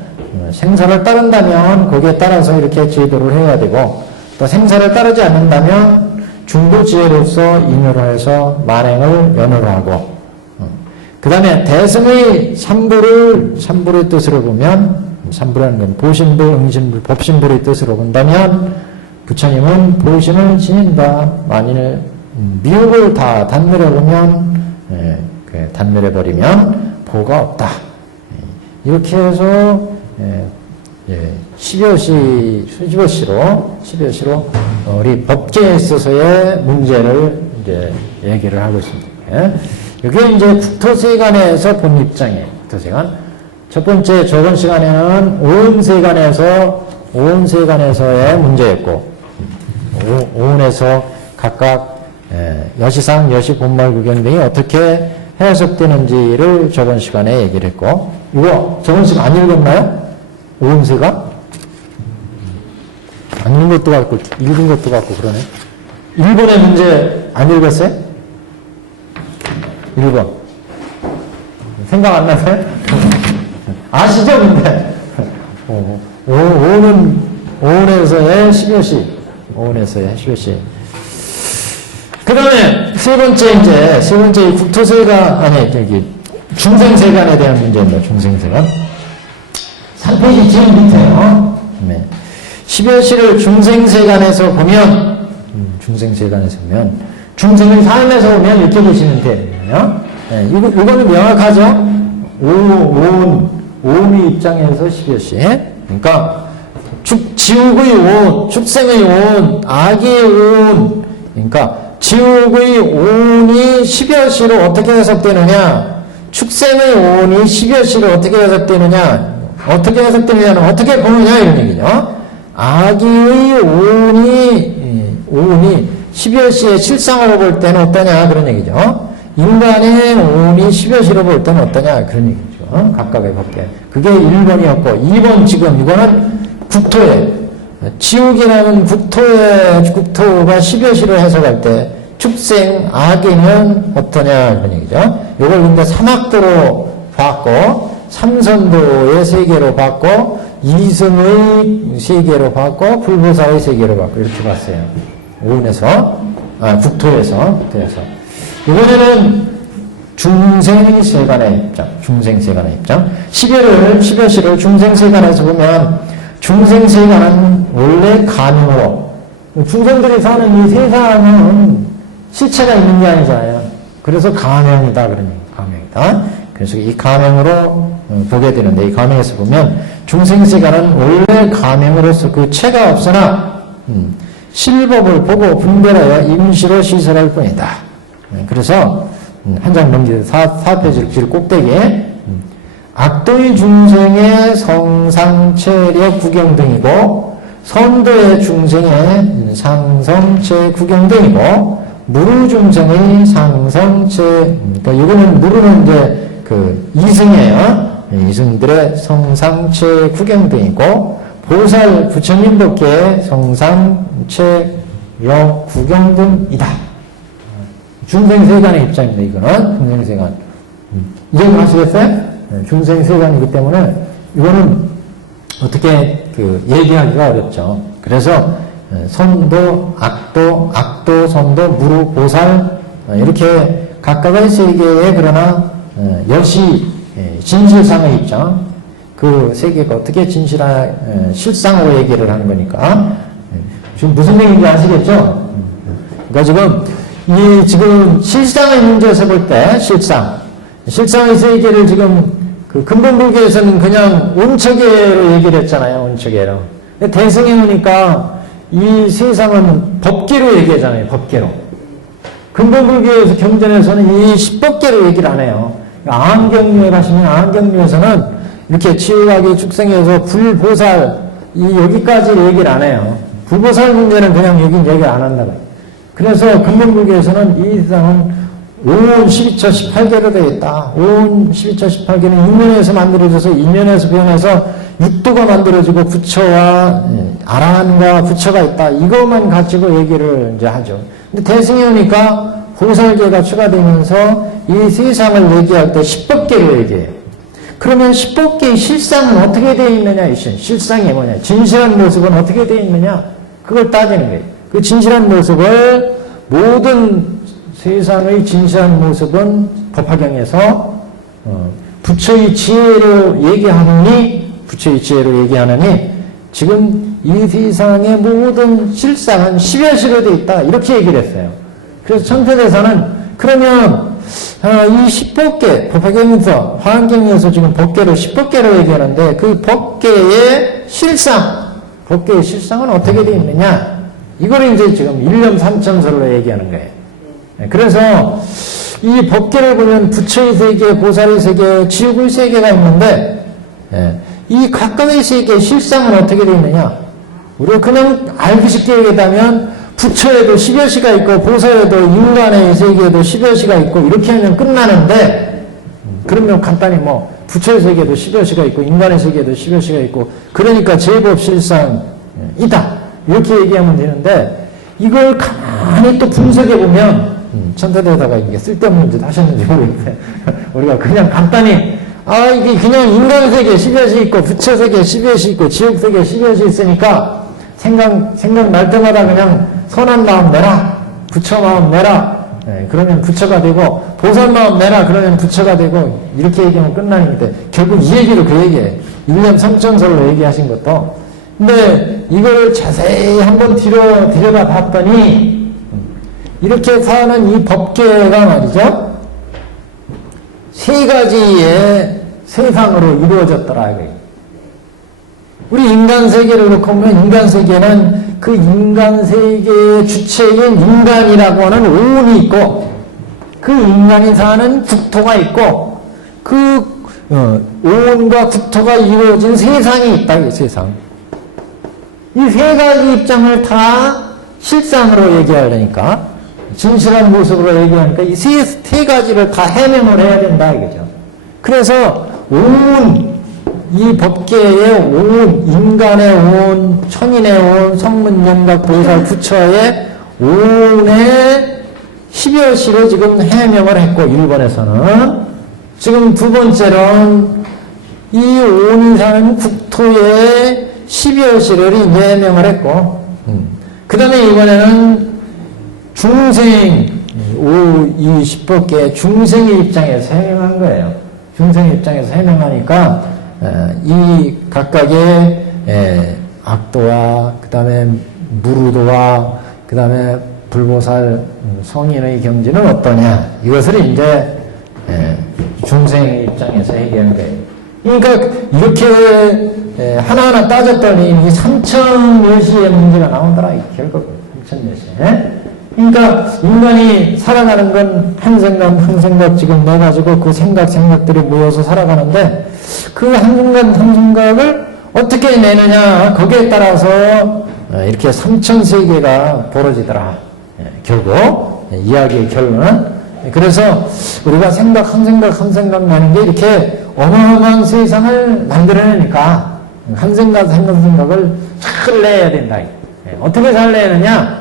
생사를 따른다면 거기에 따라서 이렇게 제도를 해야 되고 또 생사를 따르지 않는다면 중도 지혜로서 인으로 해서 만행을 연으로 하고 그 다음에 대승의 삼부의 뜻으로 보면 삼부라는 건 보신부, 응신부, 법신부의 뜻으로 본다면 부처님은 보신을 지닌다. 만일 미혹을 다 단멸해 보면 단멸해버리면 보가 없다. 이렇게 해서 12여시로 우리 법계에 있어서의 문제를 이제 얘기를 하고 있습니다. 이게 이제 국토세관에서 본 입장이에요. 국토세관. 첫 번째 저번 시간에는 오온세관에서의 문제였고 오온에서 각각 여시상, 여시본말 구경 등이 어떻게 해석되는지를 저번 시간에 얘기를 했고 이거 저번 시간 안 읽었나요? 오온세가? 안 읽은 것도 같고 읽은 것도 같고 그러네. 1번의 문제 안 읽었어요? 1번. 생각 안 나세요? 아시죠, 근데? 오온에서의 10여시. 오온에서의 10여시. 그 다음에 세 번째 국토세관, 중생세관에 대한 문제입니다. 중생세관. 3페이지 제일 밑에요. 네. 10여시를 중생세관에서 보면, 중생을 삶에서 보면 이렇게 보시면 돼요. 네, 이거는 명확하죠? 오온의 입장에서 10여시. 그러니까, 지옥의 오온, 축생의 오온, 악의 오온, 그러니까, 지옥의 오온이 10여시로 어떻게 해석되느냐, 축생의 오온이 10여시로 어떻게 해석되느냐, 어떻게 보느냐, 이런 얘기죠. 악의 오온이 10여시의 실상으로 볼 때는 어떠냐, 그런 얘기죠. 인간의 오온이 10여시로 볼 때는 어떠냐, 그런 얘기죠. 각각의 법계. 그게 1번이었고, 2번 지금, 이거는 국토에, 지옥이라는 국토가 10여시로 해석할 때, 축생, 악이는 어떠냐, 그런 얘기죠. 이걸 근데 삼학도로 봤고, 삼선도의 세계로 봤고, 이승의 세계로 봤고, 불보살의 세계로 봤고, 이렇게 봤어요. 국토에서. 이번에는 중생세관의 입장. 10여시를 중생세관에서 보면, 중생세관은 원래 가능으로, 중생들이 사는 이 세상은 실체가 있는 게 아니잖아요. 그래서 가명이다, 그런 얘기, 가명이다. 그래서 이 가명으로 보게 되는데, 이 가명에서 보면, 중생세관은 원래 가명으로서 그 체가 없으나, 실법을 보고 분별하여 임시로 시설할 뿐이다. 그래서, 한 장 넘기서 4페이지 길 꼭대기에, 악도의 중생의 성상체력 구경 등이고, 선도의 중생의 상성체 구경 등이고, 무루 중생의 상성체, 그러니까 이거는 무루는 이제 그 이승이에요. 이승들의 성상체 구경 등이고, 보살 부처님 법계의 성상체 역 구경 등이다. 중생세관의 입장입니다. 이거는 중생세관. 이해하시겠어요? 중생세관이기 때문에 이거는 어떻게 얘기하기가 어렵죠. 그래서 선도, 악도, 선도, 무루, 보살 이렇게 각각의 세계에 그러나 여시 진실상의 입장, 그 세계가 어떻게 실상으로 얘기를 하는 거니까 지금 무슨 얘기인지 아시겠죠? 그러니까 지금 실상의 문제에서 볼 때 실상의 세계를 지금 그 근본불교에서는 그냥 온척계로 얘기를 했잖아요. 온척계로. 대승에 오니까 이 세상은 법계로 얘기하잖아요. 법계로. 근본불교에서 경전에서는 이 십법계로 얘기를 안 해요. 아한경류에 가시면 아한경류에서는 이렇게 지옥악의 축생에서 불보살 여기까지 얘기를 안 해요. 불보살 문제는 그냥 여긴 얘기를 안 한다고요. 그래서 근본불교에서는 이 세상은 오온 12처 18개로 되어 있다. 오온 12처 18개는 인면에서 만들어져서 인면에서 변해서 육도가 만들어지고 부처와 아라한과 부처가 있다. 이것만 가지고 얘기를 이제 하죠. 근데 대승에 오니까 보살계가 추가되면서 이 세상을 얘기할 때 10법계로 얘기해요. 그러면 10법계의 실상은 어떻게 되어 있느냐? 실상이 뭐냐? 진실한 모습은 어떻게 되어 있느냐? 그걸 따지는 거예요. 그 진실한 모습을 모든 세상의 진실한 모습은 법화경에서 부처의 지혜로 얘기하느니 지금 이 세상의 모든 실상은 10여시로 되어 있다. 이렇게 얘기를 했어요. 그래서 천태대사는 그러면 이 10법계, 법화경에서 화엄경에서 지금 법계를 10법계로 얘기하는데 그 법계의 실상은 어떻게 되어 있느냐? 이거를 이제 지금 1년 3천설로 얘기하는 거예요. 그래서 이 법계를 보면 부처의 세계, 보살의 세계, 지옥의 세계가 있는데 이 각각의 세계의 실상은 어떻게 되어 있느냐? 우리가 그냥 알기 쉽게 얘기하면 부처에도 10여시가 있고 보살에도 인간의 세계에도 10여시가 있고 이렇게 하면 끝나는데 그러면 간단히 부처의 세계에도 10여시가 있고 인간의 세계에도 10여시가 있고 그러니까 제법 실상이다. 이렇게 얘기하면 되는데 이걸 가만히 또 분석해보면, 천사대에다가 이게 쓸데없는 짓 하셨는지 모르겠어요. 우리가 그냥 간단히, 이게 그냥 인간세계 12여시 있고, 부처세계 12여시 있고, 지옥세계 12여시 있으니까, 생각날 때마다 그냥 선한 마음 내라, 부처 마음 내라, 그러면 부처가 되고, 보살 마음 내라, 그러면 부처가 되고, 이렇게 얘기하면 끝나는데, 결국 이 얘기도 그 얘기예요. 1년 3천설로 얘기하신 것도. 근데 이걸 자세히 한번 들여다 봤더니, 이렇게 사는 이 법계가 말이죠, 세 가지의 세상으로 이루어졌더라. 우리 인간 세계를 놓고 보면 인간 세계는 그 인간 세계의 주체인 인간이라고 하는 오온이 있고, 그 인간이 사는 국토가 있고, 그 오온과 국토가 이루어진 세상이 있다. 이 세상. 이 세 가지 입장을 다 실상으로 얘기하려니까, 진실한 모습으로 얘기하니까 이 세 가지를 다 해명을 해야 된다 이거죠. 그래서 온, 이 법계의 온, 인간의 온, 천인의 온, 성문, 영각, 보살, 부처의 온의 12여시를 지금 해명을 했고, 1번에서는 지금 두 번째로는 이 온이 사는 국토의 12여시를 이제 해명을 했고, 그 다음에 이번에는 중생, 이 10법계 중생의 입장에서 해명한 거예요. 중생의 입장에서 해명하니까, 이 각각의 악도와, 그 다음에 무루도와, 그 다음에 불보살 성인의 경지는 어떠냐. 이것을 이제 중생의 입장에서 얘기한 거예요. 그러니까 이렇게 하나하나 따졌더니 이 3천여시의 문제가 나오더라. 결국 3천여시. 그러니까 인간이 살아가는 건 한 생각 지금 내가지고 그 생각들이 모여서 살아가는데, 그 한 생각을 어떻게 내느냐, 거기에 따라서 이렇게 3천세계가 벌어지더라. 결국 이야기의 결론은. 그래서 우리가 한 생각 나는 게 이렇게 어마어마한 세상을 만들어내니까 한 생각을 잘 내야 된다. 어떻게 잘 내느냐?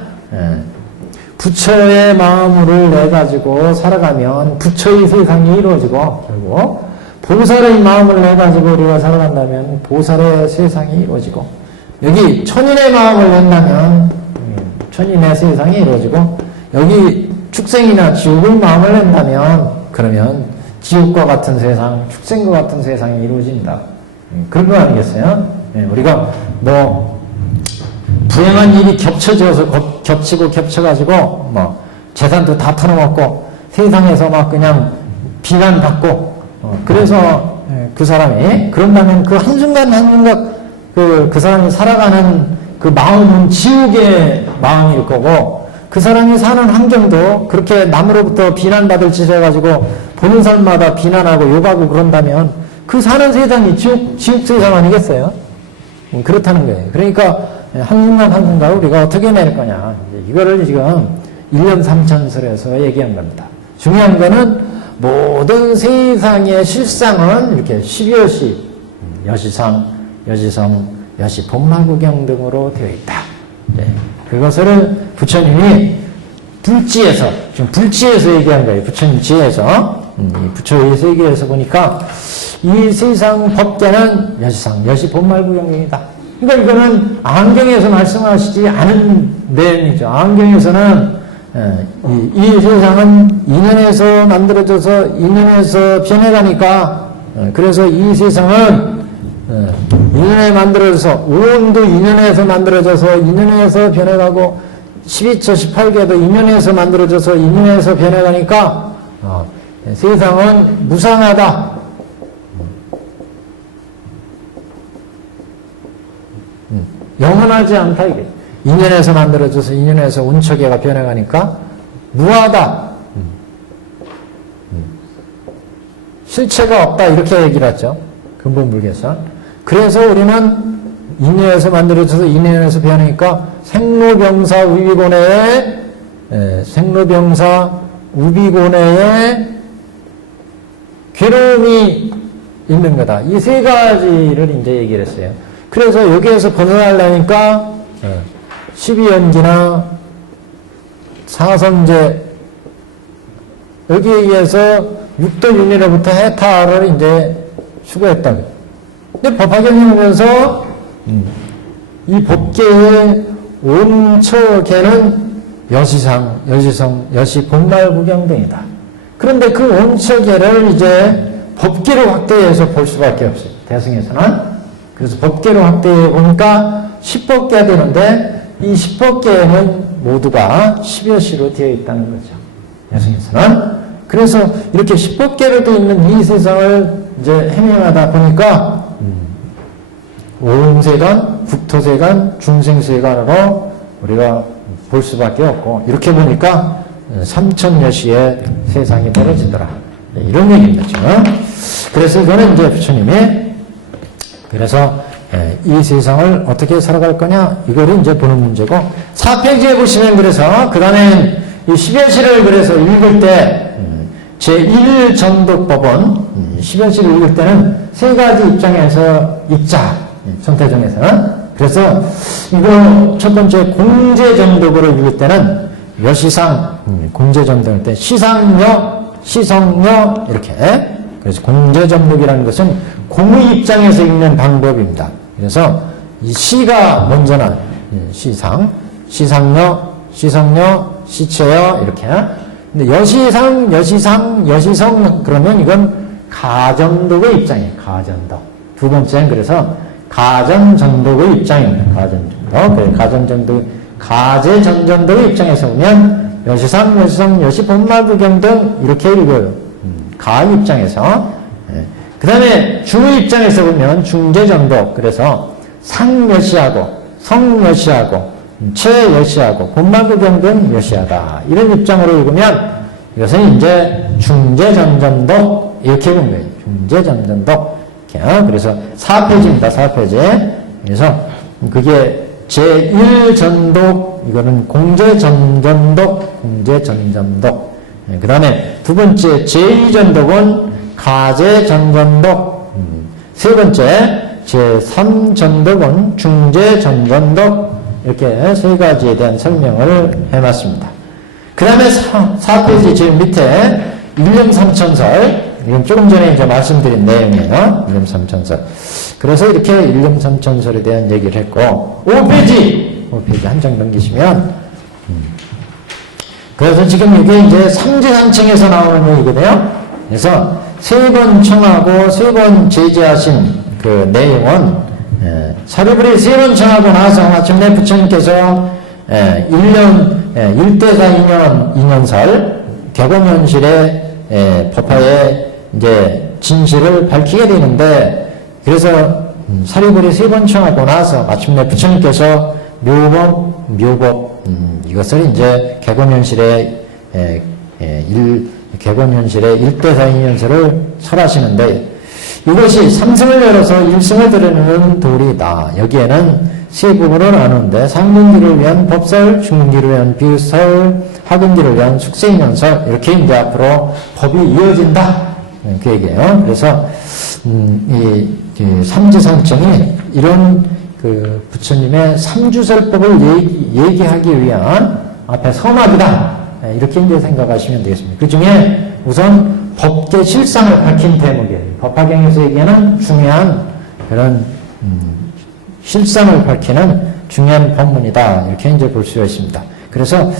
부처의 마음을 내가지고 살아가면 부처의 세상이 이루어지고, 결국 보살의 마음을 내가지고 우리가 살아간다면 보살의 세상이 이루어지고, 여기 천인의 마음을 낸다면 천인의 세상이 이루어지고, 여기 축생이나 지옥의 마음을 낸다면 그러면 지옥과 같은 세상, 축생과 같은 세상이 이루어진다. 그런 거 아니겠어요? 우리가 불행한 일이 겹치고 겹쳐가지고 재산도 다 털어먹고 세상에서 막 그냥 비난받고, 그래서 그 사람이 그런다면 그 한순간 그 사람이 살아가는 그 마음은 지옥의 마음일 거고, 그 사람이 사는 환경도 그렇게 남으로부터 비난받을 짓 해가지고 보는 사람마다 비난하고 욕하고 그런다면 그 사는 세상이 지옥 세상 아니겠어요? 그렇다는 거예요. 그러니까 한순간 우리가 어떻게 낼 거냐. 이거를 지금 1년 3천설에서 얘기한 겁니다. 중요한 거는 모든 세상의 실상은 이렇게 12여시, 여시상, 여지성, 여시, 법마구경 등으로 되어 있다. 그것을 부처님이 지금 불지에서 얘기한 거예요. 부처님 지에서. 부처의 세계에서 보니까 이 세상 법계는 여시상, 여시, 법말구경이다. 그러니까 이거는 안경에서 말씀하시지 않은 내용이죠. 안경에서는 이 세상은 인연에서 만들어져서 인연에서 변해가니까, 그래서 이 세상은 인연에 만들어져서, 오온도 인연에서 만들어져서 인연에서 변해가고, 12처 18개도 인연에서 만들어져서 인연에서 변해가니까 세상은 무상하다. 영원하지 않다. 이게 인연에서 만들어져서 인연에서 운척계가 변해가니까 무하다. 실체가 없다. 이렇게 얘기를 하죠. 근본불교에서. 그래서 우리는 인연에서 만들어져서 인연에서 변하니까 생로병사 우비고내에 괴로움이 있는 거다. 이 세 가지를 이제 얘기를 했어요. 그래서 여기에서 벗어나려니까 12연기나 사성제 여기에 의해서 육도윤리로부터 해탈을 이제 추구했다. 근데 법화경에 오면서 이 법계의 온처계는 여시상, 여시성, 여시 본말부경 등이다. 그런데 그 온처계를 이제 법계로 확대해서 볼 수밖에 없어요. 대승에서는. 그래서 법계로 확대해 보니까 10법계가 되는데 이 10법계에는 모두가 10여시로 되어 있다는 거죠. 대승에서는. 그래서 이렇게 10법계로 되어 있는 이 세상을 이제 해명하다 보니까 오음세간, 국토세간, 중생세간으로 우리가 볼 수밖에 없고 이렇게 보니까 3000여시의 세상이 벌어지더라. 이런 얘기입니다. 지금. 그래서 이거는 이제 부처님이 그래서 이 세상을 어떻게 살아갈 거냐 이거를 이제 보는 문제고 4페이지에 보시면 그래서 그 다음에 이 10여시를 그래서 읽을 때 제1전독법은 10여시를 읽을 때는 세 가지 입장에서 읽자. 천태정에서는. 그래서 이거 첫 번째 공제전독으로 읽을 때는 여시상 공제전독일 때 시상여, 시성여 이렇게 그래서 공제전독이라는 것은 공의 입장에서 읽는 방법입니다. 그래서 이 시가 먼저 나와요. 시상, 시상여, 시성여, 시체여 이렇게. 근데 여시상, 여시상, 여시성 그러면 이건 가전독의 입장이에요. 가전독. 두 번째는 그래서 가전전독의 입장입니다. 가전전독. 가전전독, 가제전전독의 입장에서 보면 여시상, 여시성, 여시본말부경 등 이렇게 읽어요. 가의 입장에서. 그 다음에 중의 입장에서 보면 중제전독. 그래서 상여시하고 성여시하고 최여시하고 본말부경 등 여시하다. 이런 입장으로 읽으면 이것은 이제 중제전전독 이렇게 본 거예요. 중제전전독. 그래서 4페이지입니다. 4페이지. 그래서 그게 제1전독 이거는 공제전전독 공제전전독. 그 다음에 두 번째 제2전독은 가제전전독. 세 번째 제3전독은 중제전전독. 이렇게 세 가지에 대한 설명을 해놨습니다. 그 다음에 4페이지 제일 밑에 일념삼천설. 이건 조금 전에 이제 말씀드린 내용이에요. 일념삼천설. 그래서 이렇게 일념삼천설에 대한 얘기를 했고, 5페이지 한 장 넘기시면, 그래서 지금 이게 이제 삼지산청에서 나오는 얘기거든요. 그래서 세 번 청하고 세 번 제지하신 그 내용은, 사료불이 세 번 청하고 나서 마침내 부처님께서 1대4 2년설, 격언현실의 법화의 이제 진실을 밝히게 되는데, 그래서 사료불이 세 번 청하고 나서 마침내 부처님께서 묘법 이것을 이제 격언현실의 격언현실의 1대4 2년설을 설하시는데, 이것이 삼승을 열어서 일승을 드러내는 도리다. 여기에는 세 부분으로 나누는데 상근기를 위한 법설, 중근기를 위한 비유설, 하근기를 위한 숙세인연설 이렇게 이제 앞으로 법이 이어진다. 그 얘기예요. 그래서 이 삼지상청이 이런 그 부처님의 삼주설법을 얘기하기 위한 앞에 서막이다. 이렇게 이제 생각하시면 되겠습니다. 그 중에 우선 법계 실상을 밝힌 대목이에요. 법화경에서 얘기하는 중요한 그런 실상을 밝히는 중요한 법문이다. 이렇게 이제 볼 수가 있습니다. 그래서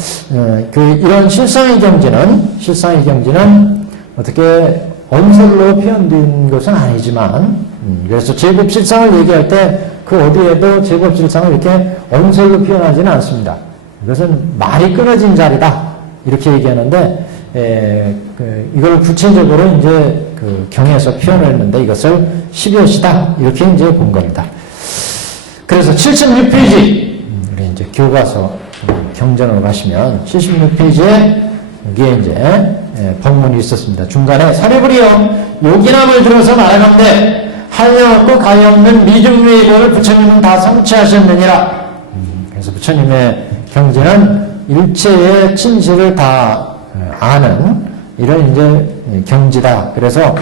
이런 실상의 경지는 어떻게 언설로 표현된 것은 아니지만, 그래서 제법 실상을 얘기할 때 그 어디에도 제법 실상을 이렇게 언설로 표현하지는 않습니다. 이것은 말이 끊어진 자리다. 이렇게 얘기하는데, 이걸 구체적으로 이제 그 경에서 표현을 했는데 이것을 10여시다. 이렇게 이제 본 겁니다. 그래서 76페이지, 우리 이제 교과서 경전으로 가시면 76페이지에 여기에 이제 법문이 있었습니다. 중간에 사례불이여 요기남을 들어서 말하건대 한량없고 가염없는 미중유의법을 부처님은 다 성취하셨느니라. 그래서 부처님의 경지는 일체의 진실을 다 아는 이런 이제 경지다. 그래서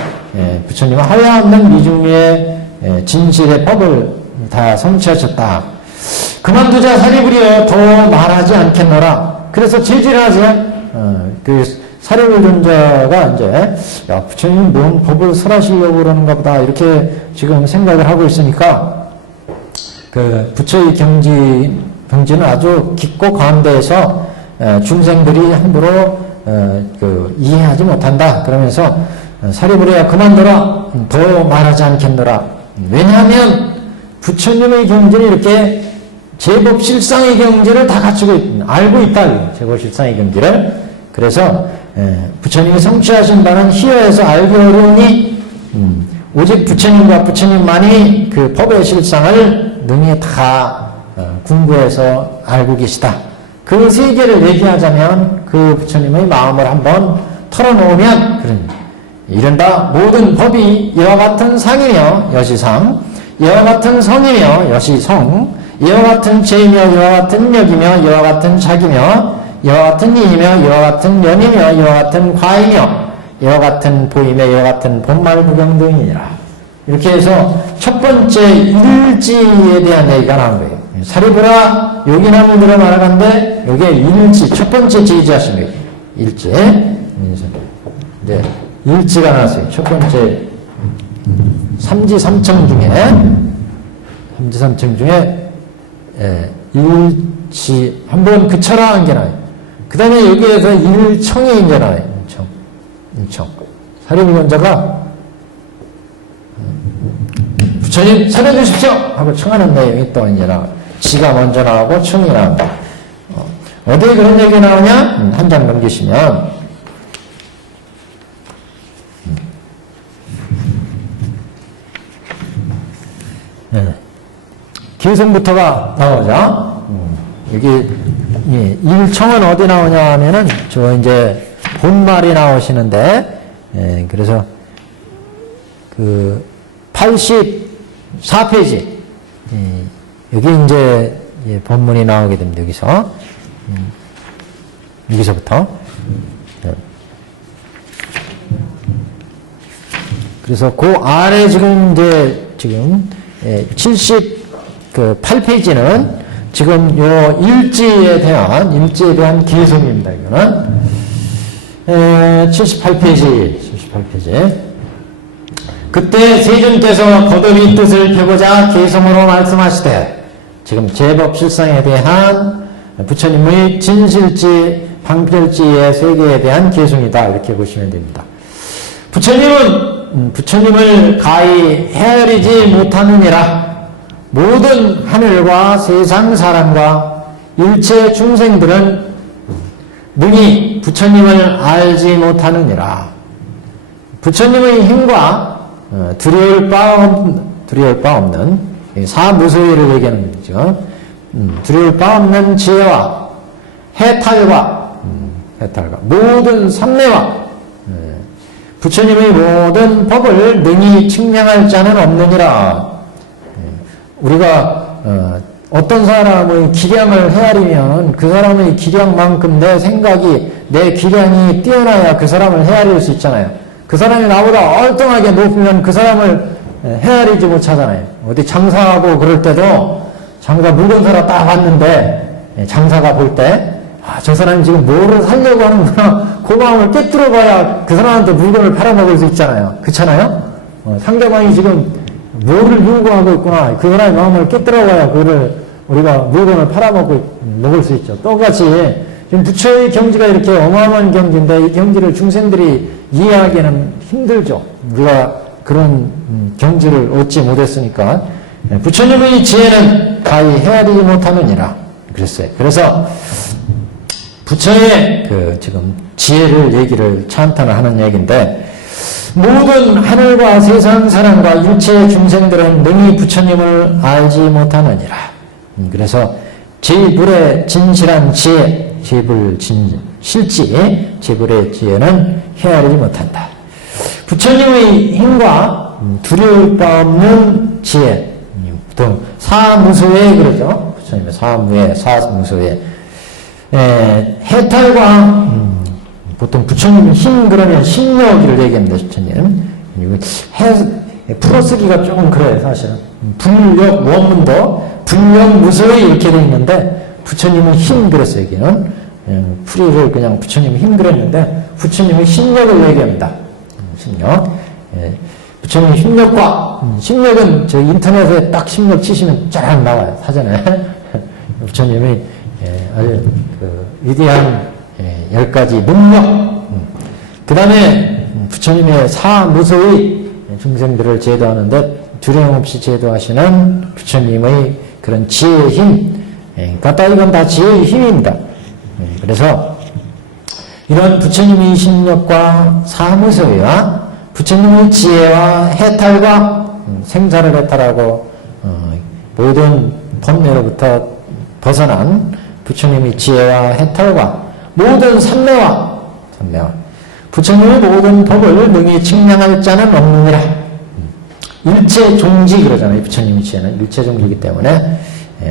부처님은 하염없는 미중유의 진실의 법을 다 성취하셨다. 그만두자 사리부리여 더 말하지 않겠노라. 그래서 제지를 하지. 그 사려불존자가 이제 야 부처님 뭔 법을 설하시려고 그러는가 보다 이렇게 지금 생각을 하고 있으니까 그 부처의 경지는 아주 깊고 광대해서 중생들이 함부로 그 이해하지 못한다. 그러면서 사리부리야 그만둬라. 더 말하지 않겠노라. 왜냐하면 부처님의 경지는 이렇게 제법 실상의 경지를 다 갖추고 알고 있다. 제법 실상의 경지를. 그래서 부처님이 성취하신 바는 희어에서 알기 어려우니 오직 부처님과 부처님만이 그 법의 실상을 능히 다 궁구해서 알고 계시다. 그 세계를 얘기하자면 그 부처님의 마음을 한번 털어놓으면 이른바 모든 법이 이와 같은 상이며 여시상, 이와 같은 성이며 여시성, 이와 같은 죄이며 이와 같은 역이며 이와 같은 자기며 이와 같은 이이며 이와 같은 면이며 이와 같은 과이며 이와 같은 보이며 이와 같은 본말 구경 등이니라. 이렇게 해서 첫 번째 일지에 대한 얘기가 나온 거예요. 사리부라 요기나무들을 말하는데 여기에 일지 첫 번째 제지하신 거예요. 일지. 네. 일지가 나왔어요. 첫 번째 삼지삼청 중에 일지 한번 그쳐라 한 게 나와요. 그 다음에 여기에서 일청이 이제 나와요. 일청. 사리부존자가 부처님 살려주십시오 하고 청하는 내용이 또 이제 나와요. 지가 먼저 나오고 청이 나옵니다. 어디에 그런 얘기 나오냐? 한 장 넘기시면 기성부터가 나오죠. 여기 일청은 어디 나오냐 하면은 저 이제 본말이 나오시는데 그래서 그 84페이지 여기 이제 본문이 나오게 됩니다. 여기서부터 그래서 그 아래 지금 78페이지는 지금 요 일지에 대한 개성입니다. 이거는 78페이지. 그때 세존께서 거듭이 뜻을 펴고자 개성으로 말씀하시되 지금 제법 실상에 대한 부처님의 진실지 방별지의 세계에 대한 개성이다. 이렇게 보시면 됩니다. 부처님을 가히 헤아리지 못하느니라. 모든 하늘과 세상 사람과 일체 중생들은 능히 부처님을 알지 못하느니라. 부처님의 힘과 두려울 바 없는 사무소위를 얘기하는 거죠. 두려울 바 없는 지혜와 해탈과 모든 삼매와 부처님의 모든 법을 능히 측량할 자는 없느니라. 우리가 어떤 사람의 기량을 헤아리면 그 사람의 기량만큼 내 기량이 뛰어나야 그 사람을 헤아릴 수 있잖아요. 그 사람이 나보다 얼등하게 높으면 그 사람을 헤아리지 못하잖아요. 어디 장사하고 그럴 때도 장사 물건 사러 딱 왔는데 장사가 볼 때 저 사람이 지금 뭐를 사려고 하는구나 그 마음을 깨뜨려 봐야 그 사람한테 물건을 팔아먹을 수 있잖아요. 그렇잖아요? 상대방이 지금 뭐를 요구하고 있구나 그 사람의 마음을 깨뜨려 봐야 우리가 물건을 팔아먹을 수 있죠. 똑같이 지금 부처의 경지가 이렇게 어마어마한 경지인데 이 경지를 중생들이 이해하기는 힘들죠. 우리가 그런 경지를 얻지 못했으니까 부처님의 지혜는 가히 헤아리지 못하느니라 그랬어요. 그래서 부처의 지금 지혜를 얘기를 찬탄을 하는 얘기인데 모든 하늘과 세상 사람과 일체 중생들은 능히 부처님을 알지 못하느니라. 그래서 제불의 진실한 지혜, 제불의 지혜는 헤아리지 못한다. 부처님의 힘과 두려울 바 없는 지혜, 보통 사무소에 그러죠. 부처님의 사무소에 해탈과 보통 부처님 힘 그러면 힘력을 얘기합니다. 부처님 풀어쓰기가 조금 그래요. 사실은 불력 원문도 불력 무소에 이렇게 되어 있는데 부처님은 힘 그랬어요. 여기는 풀이를 그냥 부처님이 힘들었는데 부처님의 심력을 얘기합니다. 심력. 부처님 심력은 저 인터넷에 딱 심력 치시면 쫙 나와요. 사전에. 부처님의 아주 그 위대한 10가지 능력. 그 다음에 부처님의 사무소의 중생들을 제도하는데 두려움 없이 제도하시는 부처님의 그런 지혜의 힘. 그러니까 이건 다 지혜의 힘입니다. 그래서 이런 부처님의 심력과 사무소와 부처님의 지혜와 해탈과 생사를 해탈하고 모든 번뇌로부터 벗어난 부처님의 지혜와 해탈과 모든 삼매와 부처님의 모든 법을 능히 측량할 자는 없느니라. 일체종지 그러잖아요. 부처님의 지혜는 일체종지이기 때문에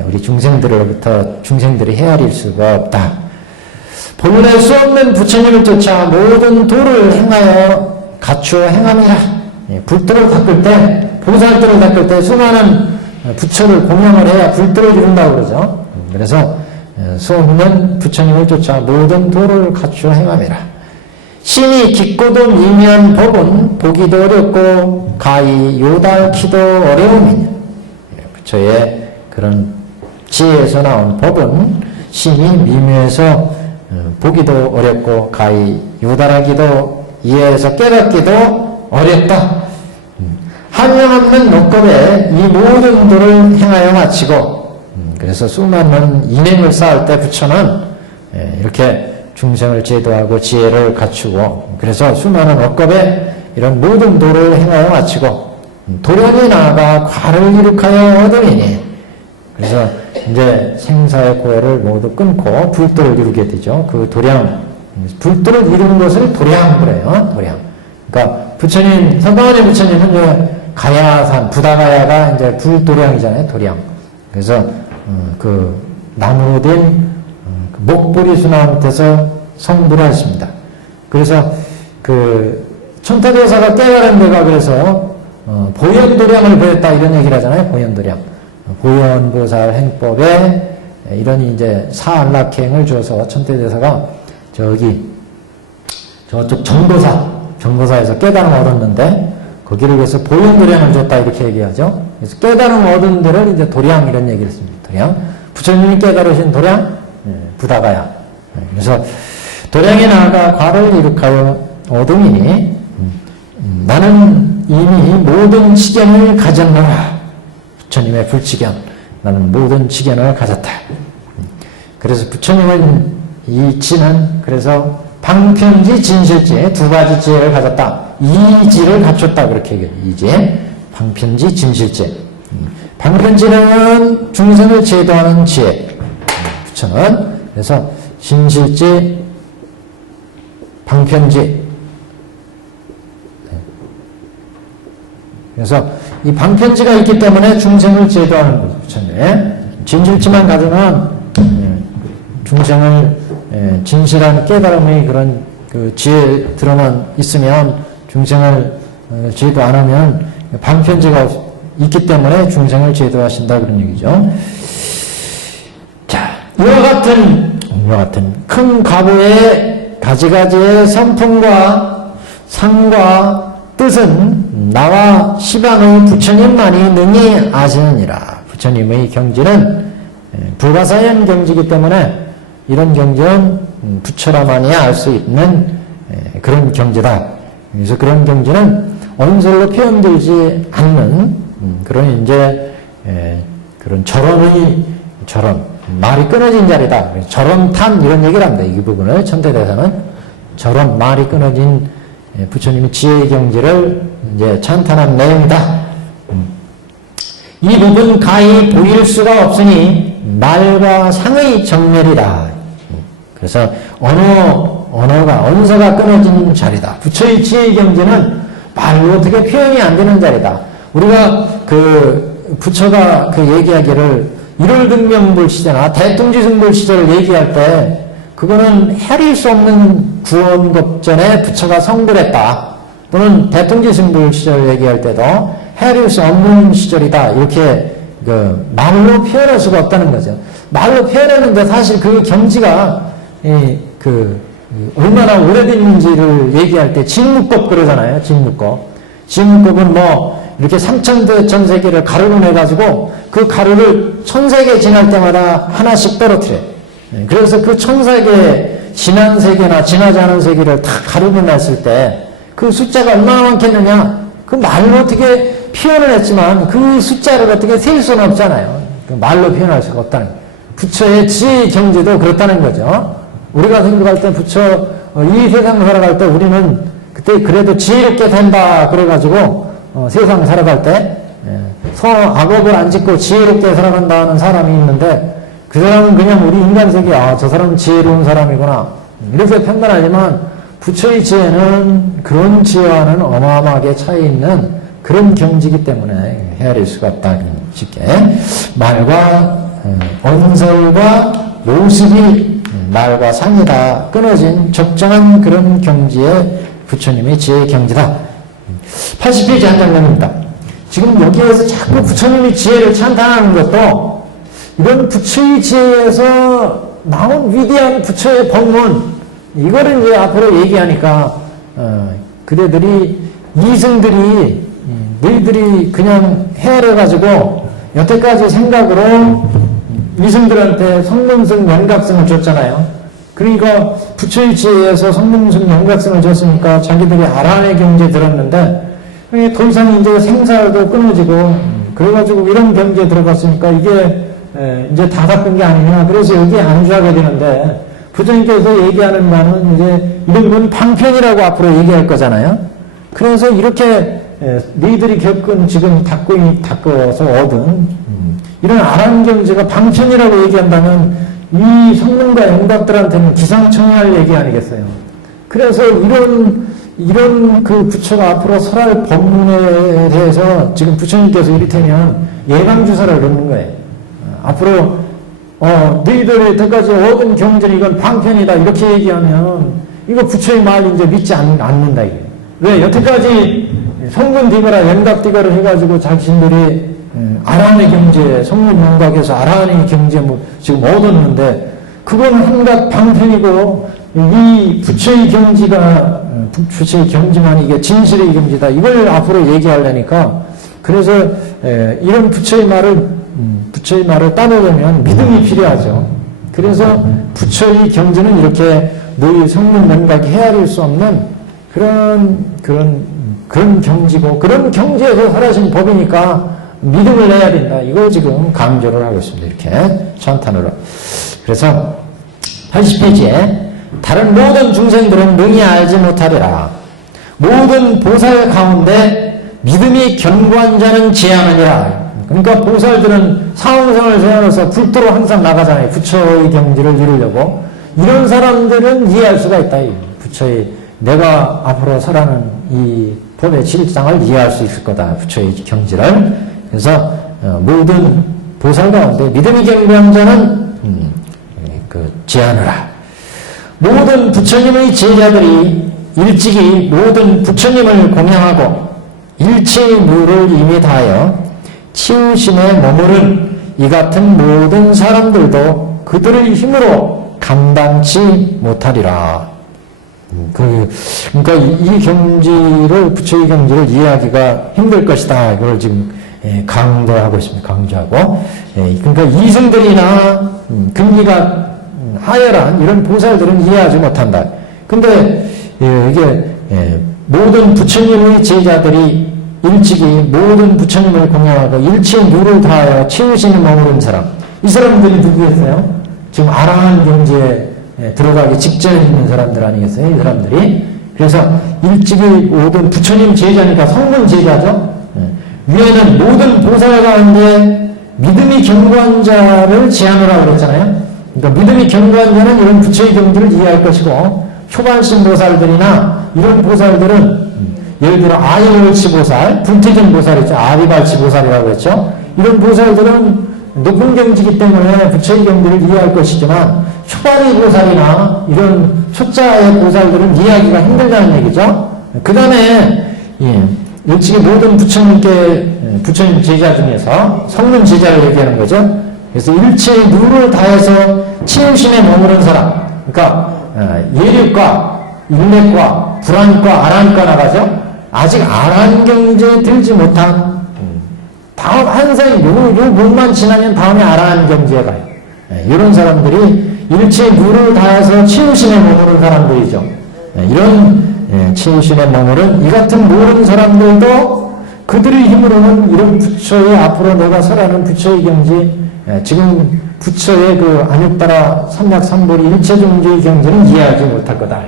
우리 중생들이 헤아릴 수가 없다. 본래 수 없는 부처님을 쫓아 모든 도를 행하여 갖추어 행함이라. 불도를 닦을 때, 보살도를 닦을 때 수많은 부처를 공양을 해야 불도를 이룬다고 그러죠. 그래서 수 없는 부처님을 쫓아 모든 도를 갖추어 행함이라. 신이 깊고도 미미한 법은 보기도 어렵고 가히 요달키도 어려움이냐. 부처의 그런 지혜에서 나온 법은 신이 미묘해서 보기도 어렵고 가히 요달하기도 이해해서 깨닫기도 어렵다. 한량없는 녹겁에 이 모든 도를 행하여 마치고 그래서 수많은 인행을 쌓을 때 부처는 이렇게 중생을 제도하고 지혜를 갖추고 그래서 수많은 억겁에 이런 모든 도를 행하여 마치고 도량이 나아가 과를 이룩하여 얻으리니 그래서 이제 생사의 고해를 모두 끊고 불도를 이루게 되죠. 그 도량, 불도를 이루는 것을 도량 그래요. 도량. 그러니까 부처님, 선방원의 부처님은 이제 가야산, 부다가야가 이제 불도량이잖아요. 도량. 그래서 그 나무로 된 목보리수나한테서 성불을 했습니다. 그래서 그 천태도사가 깨달은 데가 그래서 보현도량을 보였다 이런 얘기를 하잖아요. 보현도량. 보현보살 행법에 이런 이제 사안락행을 줘서 천태대사가 저쪽 정도사에서 깨달음 얻었는데 거기를 그래서 보현도량을 줬다 이렇게 얘기하죠. 그래서 깨달음 얻은 데를 이제 도량 이런 얘기를 했습니다. 도량. 부처님이 깨달으신 도량, 부다가야. 그래서 도량에 나아가 과를 이룩하여 얻음이니 나는 이미 모든 지견을 가졌노라. 부처님의 불지견, 나는 모든 지견을 가졌다. 그래서 부처님은 이 지는 그래서 방편지 진실지 두 가지 지혜를 가졌다. 이지를 갖췄다 그렇게 얘기해요. 이지, 방편지 진실지. 방편지는 중생을 제도하는 지혜. 부처는 그래서 진실지, 방편지. 그래서 이 방편지가 있기 때문에 중생을 제도하는 거죠. 부처님. 진실지만 가지면 중생을 진실한 깨달음의 그런 그 지혜들만 있으면 중생을 제도 안 하면 방편지가 있기 때문에 중생을 제도하신다 그런 얘기죠. 자, 이와 같은 큰 가보의 가지가지의 선풍과 상과 뜻은 나와 시방의 부처님만이 능히 아시느니라. 부처님의 경지는 불가사연 경지이기 때문에 이런 경지는 부처라만이 알 수 있는 그런 경지다. 그래서 그런 경지는 언설로 표현되지 않는 그런 이제 그런 절언 말이 끊어진 자리다. 절언탄 이런 얘기를 합니다. 이 부분을 천태대사는 절언 말이 끊어진 부처님의 지혜의 경지를 이제 찬탄한 내용이다. 이 부분 가히 보일 수가 없으니 말과 상의 정멸이다. 그래서 언어가 끊어진 자리다. 부처의 지혜의 경지는 말로 어떻게 표현이 안 되는 자리다. 우리가 그 부처가 그 얘기하기를 일월등명불시제나 대통지승불시제를 얘기할 때 그거는 헤아릴 수 없는 구원급전에 부처가 성불했다. 또는 대통지승불 시절을 얘기할 때도 헤아릴 수 없는 시절이다. 이렇게 그 말로 표현할 수가 없다는 거죠. 말로 표현했는데 사실 그 경지가 얼마나 오래됐는지를 얘기할 때 진묵법 그러잖아요. 진묵법. 진묵법은 뭐 이렇게 3천대 전세계를 가루로 내가지고 그 가루를 1000세계 지날 때마다 하나씩 떨어뜨려요. 그래서 그 1000세계 지난 세계나 지나지 않은 세계를 다 가루로 냈을 때 그 숫자가 얼마나 많겠느냐. 그 말로 어떻게 표현을 했지만 그 숫자를 어떻게 셀 수는 없잖아요. 그 말로 표현할 수가 없다는 거예요. 부처의 지혜 경지도 그렇다는 거죠. 우리가 생각할 때 부처 이 세상 살아갈 때 우리는 그때 그래도 지혜롭게 된다 그래가지고 세상 살아갈 때 악업을 안 짓고 지혜롭게 살아간다는 사람이 있는데 그 사람은 그냥 우리 인간 세계 저 사람은 지혜로운 사람이구나 이렇게 판단하지만 부처의 지혜는 그런 지혜와는 어마어마하게 차이 있는 그런 경지이기 때문에 헤아릴 수가 없다. 쉽게 말과 언설과 모습이 말과 상이 다 끊어진 적정한 그런 경지의 부처님의 지혜의 경지다. 80페이지 한 장면입니다. 지금 여기에서 자꾸 부처님의 지혜를 찬탄하는 것도 이런 부처의 지혜에서 나온 위대한 부처의 법문 이거를 이제 앞으로 얘기하니까 그대들이 이승들이 너희들이 그냥 헤아려가지고 여태까지 생각으로 이승들한테 성문승 연각승을 줬잖아요. 그러니까 부처의 지혜에서 성문승 연각승을 줬으니까 자기들이 아란의 경지에 들었는데 더 이상 이제 생사도 끊어지고 그래가지고 이런 경지에 들어갔으니까 이게 이제 다 닦은 게 아니냐. 그래서 여기에 안주하게 되는데 부처님께서 얘기하는 바는 이제 이런 건 방편이라고 앞으로 얘기할 거잖아요. 그래서 이렇게 너희들이 겪은 지금 닦아서 얻은 이런 아란 경지가 방편이라고 얘기한다면 이 성문과 영각들한테는 기상청할 얘기 아니겠어요. 그래서 이런 그 부처가 앞으로 설할 법문에 대해서 지금 부처님께서 이를테면 예방주사를 넣는 거예요. 앞으로 너희들이 여태까지 얻은 경전이 이건 방편이다 이렇게 얘기하면 이거 부처의 말 이제 믿지 않는다 이게. 왜 여태까지 성문 디거라 연각 디거를 해가지고 자신들이 아란의 경제 성문 연각에서 아란의 경제 뭐 지금 얻었는데 그건 한갓 방편이고 이 부처의 경지가 부처의 경지만 이게 진실의 경지다 이걸 앞으로 얘기하려니까 그래서 이런 부처의 말을 따르려면 믿음이 필요하죠. 그래서 부처의 경지는 이렇게 너희 성문 연각이 헤아릴 수 없는 그런 경지고 그런 경지에서 살아신 법이니까 믿음을 내야 된다. 이걸 지금 강조를 하고 있습니다. 이렇게 찬탄으로. 그래서 80페이지에 다른 모든 중생들은 능히 알지 못하리라. 모든 보살 가운데 믿음이 견고한 자는 제하느니라. 그러니까 보살들은 사원성을 세워서 불도로 항상 나가잖아요. 부처의 경지를 이루려고. 이런 사람들은 이해할 수가 있다. 부처의 내가 앞으로 설하는 이 법의 실상을 이해할 수 있을 거다. 부처의 경지를. 그래서 모든 보살 가운데 믿음이 견고한 자는 제하느라. 모든 부처님의 제자들이 일찍이 모든 부처님을 공양하고 일체의 무를 이미 다하여 치우심에 머무른 이 같은 모든 사람들도 그들의 힘으로 감당치 못하리라. 그러니까 이 경지를 부처의 경지를 이해하기가 힘들 것이다. 이걸 지금 강조하고 있습니다. 강조하고 그러니까 이승들이나 금리가 하열한 이런 보살들은 이해하지 못한다. 근데 이게 모든 부처님의 제자들이 일찍이 모든 부처님을 공양하고 일체의 누를 다하여 치우심에 머무른 사람. 이 사람들이 누구였어요? 지금 아라한 경지에 들어가기 직전에 있는 사람들 아니겠어요? 이 사람들이. 그래서 일찍이 모든 부처님 제자니까 성문 제자죠. 위에는 모든 보살 가운데 믿음이 견고한 자를 제하느라고 그랬잖아요. 그러니까 믿음이 견고한 자는 이런 부처의 경지를 이해할 것이고 초반신 보살들이나 이런 보살들은 예를 들어 아이월치 보살, 불태전 보살 있죠. 아비발치 보살이라고 했죠. 이런 보살들은 높은 경지이기 때문에 부처의 경지를 이해할 것이지만 초반의 보살이나 이런 초자의 보살들은 이해하기가 힘들다는 얘기죠. 그 다음에 일찍이 모든 부처님 제자 중에서 성문 제자를 얘기하는 거죠. 그래서 일체의 누를 다해서 치유심에 머무른 사람, 그러니까 예력과 인맥과 불안과 아란과 나가죠. 아직 아란 경제에 들지 못한 다음 항상 요 몸만 지나면 다음에 아란 경제에 가요. 이런 사람들이 일체 물을 다해서 치우신에 머무른 사람들이죠. 이런 치우신에 머무른 이 같은 모든 사람들도 그들의 힘으로는 이런 부처의 앞으로 내가 설하는 부처의 경지, 지금 부처의 그 안육따라 삼약삼보리 일체종주의 경지는 이해하지 못할 거다.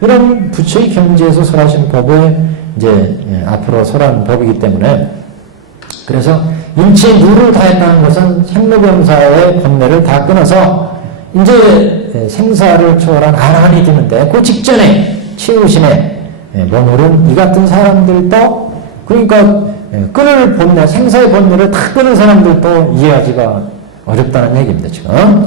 이런 부처의 경지에서 설하신 법을 이제 앞으로 설하는 법이기 때문에, 그래서 일체 누를 다했다는 것은 생로병사의 번뇌를 다 끊어서 이제 생사를 초월한 아라한이 되는데, 그 직전에 치우신에 머무른 이 같은 사람들도, 그러니까 끊을 번뇌, 생사의 번뇌를 다 끊은 사람들도 이해하기가 어렵다는 얘기입니다, 지금.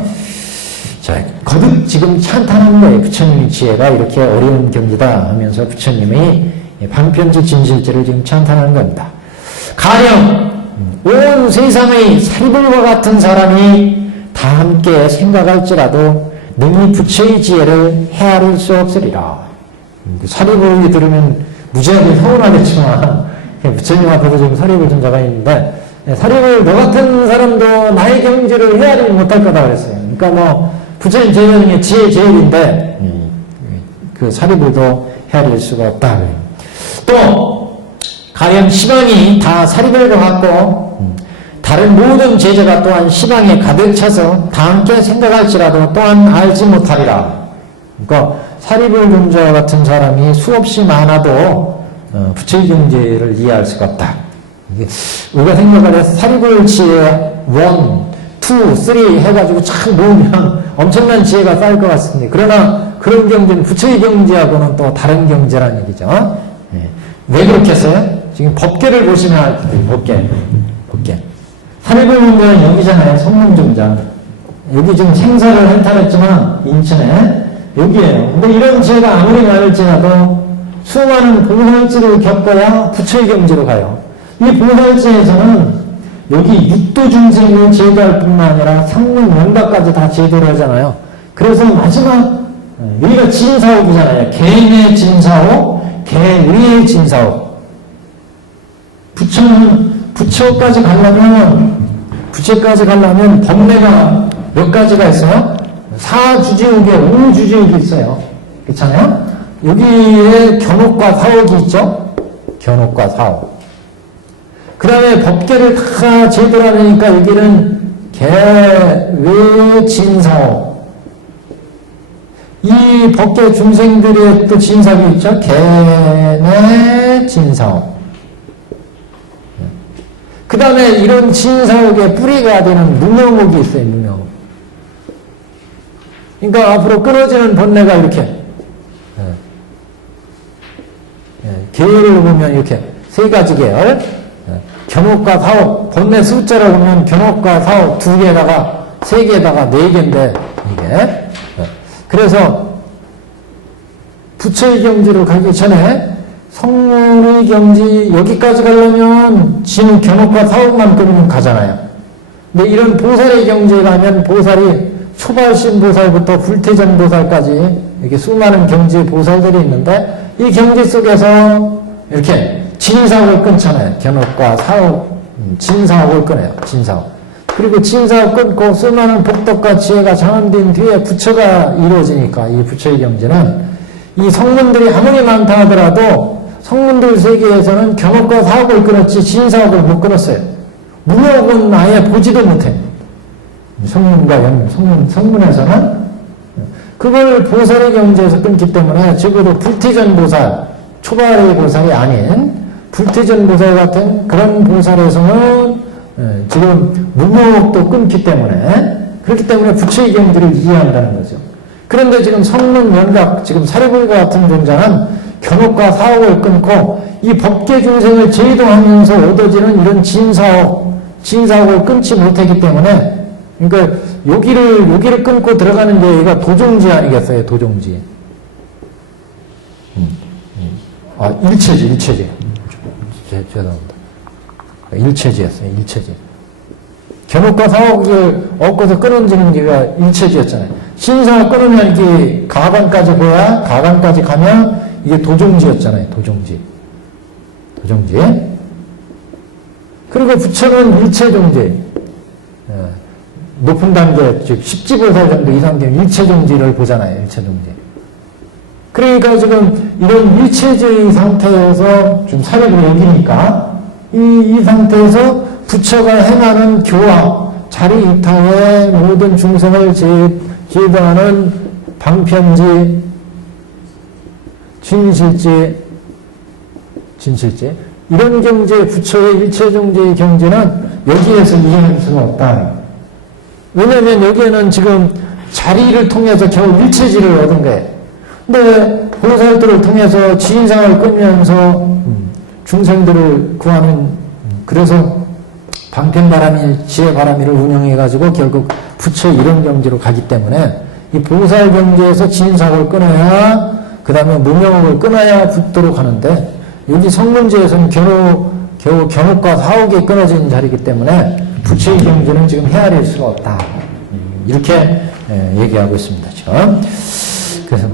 자, 거듭 지금 찬탄한 거예요. 부처님의 지혜가 이렇게 어려운 경지다 하면서 부처님이 반편지 진실제를 지금 찬탄하는 겁니다. 가령 온 세상의 사리불과 같은 사람이 다 함께 생각할지라도 능히 부처의 지혜를 헤아릴 수 없으리라. 사리불이 들으면 무지하게 서운하겠지만 부처님 앞에서 지금 사리불 존자가 있는데, 사리불 너 같은 사람도 나의 경지를 헤아리지 못할 거다 그랬어요. 그러니까 뭐 부처님 제일의 지혜 제일인데 그 사리불도 헤아릴 수가 없다. 또 가령 시방이 다 사리불과 같고 다른 모든 제자가 또한 시방에 가득 차서 다 함께 생각할지라도 또한 알지 못하리라. 그러니까 사리불 존자 같은 사람이 수없이 많아도 부처의 경지를 이해할 수가 없다. 이게 우리가 생각을 해서 사리불 지혜 1, 2, 3 해가지고 참 모으면 엄청난 지혜가 쌓일 것 같습니다. 그러나 그런 경지는 부처의 경지하고는 또 다른 경지라는 얘기죠. 왜 그렇게 했어요? 지금 법계를 보시면 알겠어요. 법계. 사리불 존자는 여기잖아요. 성문존자. 여기 지금 생사를 해탈했지만 인천에 여기에요. 근데 이런 지혜가 아무리 많을지라도 수많은 보살지를 겪어야 부처의 경지로 가요. 이 보살지에서는 여기 육도 중생을 제도할 뿐만 아니라 상문 원각까지 다 제도를 하잖아요. 그래서 마지막 여기가 진사옥이잖아요. 개인의 진사옥, 개의의 진사옥. 부처까지 가려면 법례가 몇 가지가 있어요? 사주지옥에 5주지옥이 있어요. 그렇잖아요? 여기에 견옥과 사옥이 있죠? 견옥과 사옥. 그 다음에 법계를 다 제대로 하려니까 여기는 개외진사옥. 이 법계 중생들의 또 진사옥이 있죠? 개내진사옥. 그 다음에 이런 진사옥의 뿌리가 되는 무명옥이 있어요, 무명옥. 그러니까 앞으로 끊어지는 번뇌가 이렇게. 계열을 보면 이렇게 세 가지 계열. 견옥과 사옥, 번뇌 숫자로 보면 견옥과 사옥 2개에다가 3개에다가 4개인데 이게. 그래서 부처의 경지로 가기 전에 성문의 경지 여기까지 가려면 지는 견옥과 사옥만 끊으면 가잖아요. 근데 이런 보살의 경지에 가면 보살이 초발신 보살부터 불태전 보살까지 이렇게 수많은 경지 보살들이 있는데 이 경지 속에서 이렇게 진사옥을 끊잖아요. 견옥과 사옥, 진사옥을 끊어요. 진사옥. 그리고 진사옥 끊고 수많은 복덕과 지혜가 장엄된 뒤에 부처가 이루어지니까 이 부처의 경지는 이 성문들이 아무리 많다 하더라도 성문들 세계에서는 견옥과 사옥을 끊었지 진사옥을 못 끊었어요. 무옥은 아예 보지도 못해. 성문에서는 그걸 보살의 경지에서 끊기 때문에 적어도 불태전 보살, 초발의 보살이 아닌 불태전 보살 같은 그런 보살에서는 지금 무명옥도 끊기 때문에, 그렇기 때문에 부처의 경지를 이해한다는 거죠. 그런데 지금 성문 연락, 지금 사리불과 같은 존자는 견옥과 사옥을 끊고 이 법계 중생을 제도하면서 얻어지는 이런 진사옥을 끊지 못했기 때문에, 그러니까 여기를 끊고 들어가는 게 얘가 도종지 아니겠어요? 도종지. 일체지. 죄송합니다. 일체지였어요. 일체지. 견옥과 사옥을 얻고서 끊어지는 게가 일체지였잖아요. 신성을 끊으면 이게 가관까지 보야, 가관까지 가면 이게 도종지였잖아요. 도종지. 그리고 부처는 일체종지. 높은 단계, 즉, 십지보살 정도 이상 되면 일체종지를 보잖아요. 일체종지. 그러니까 지금 이런 일체적인 상태에서 좀 사력을 여기니까 이 상태에서 부처가 행하는 교화, 자리 이타의 모든 중생을 제도하는 방편지, 진실지, 이런 경제, 부처의 일체종제의 경제는 여기에서 이해할 수가 없다. 왜냐하면 여기에는 지금 자리를 통해서 겨우 일체지를 얻은 거예요. 근데 보살들을 통해서 지인상을 끌면서 중생들을 구하는, 그래서 방편바람이, 지혜바람이를 운영해가지고 결국 부처 이런 경지로 가기 때문에 이 보살 경지에서 지인상을 끊어야, 그 다음에 무명을 끊어야 붙도록 하는데, 여기 성문지에서는 겨우 견옥과 사옥이 끊어진 자리이기 때문에 부처의 경지는 지금 헤아릴 수가 없다. 이렇게 얘기하고 있습니다. 그래서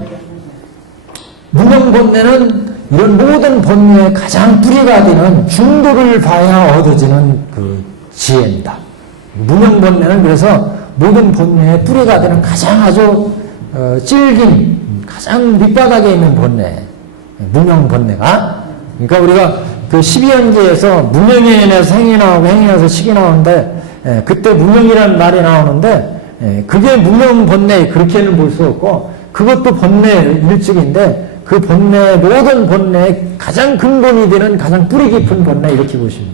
무명본내는 이런 모든 본내의 가장 뿌리가 되는 중도를 봐야 얻어지는 그 지혜입니다. 무명본내는 그래서 모든 본내의 뿌리가 되는 가장 아주 질긴, 가장 밑바닥에 있는 본내, 무명본내가. 그러니까 우리가 그 12연기에서 무명에 인해서 행이 나오고 행이 나서 식이 나오는데, 그때 무명이라는 말이 나오는데, 그게 무명본내, 그렇게는 볼 수 없고, 그것도 본내 일찍인데, 그 본내, 모든 본내의 가장 근본이 되는 가장 뿌리 깊은 본내, 이렇게 보시면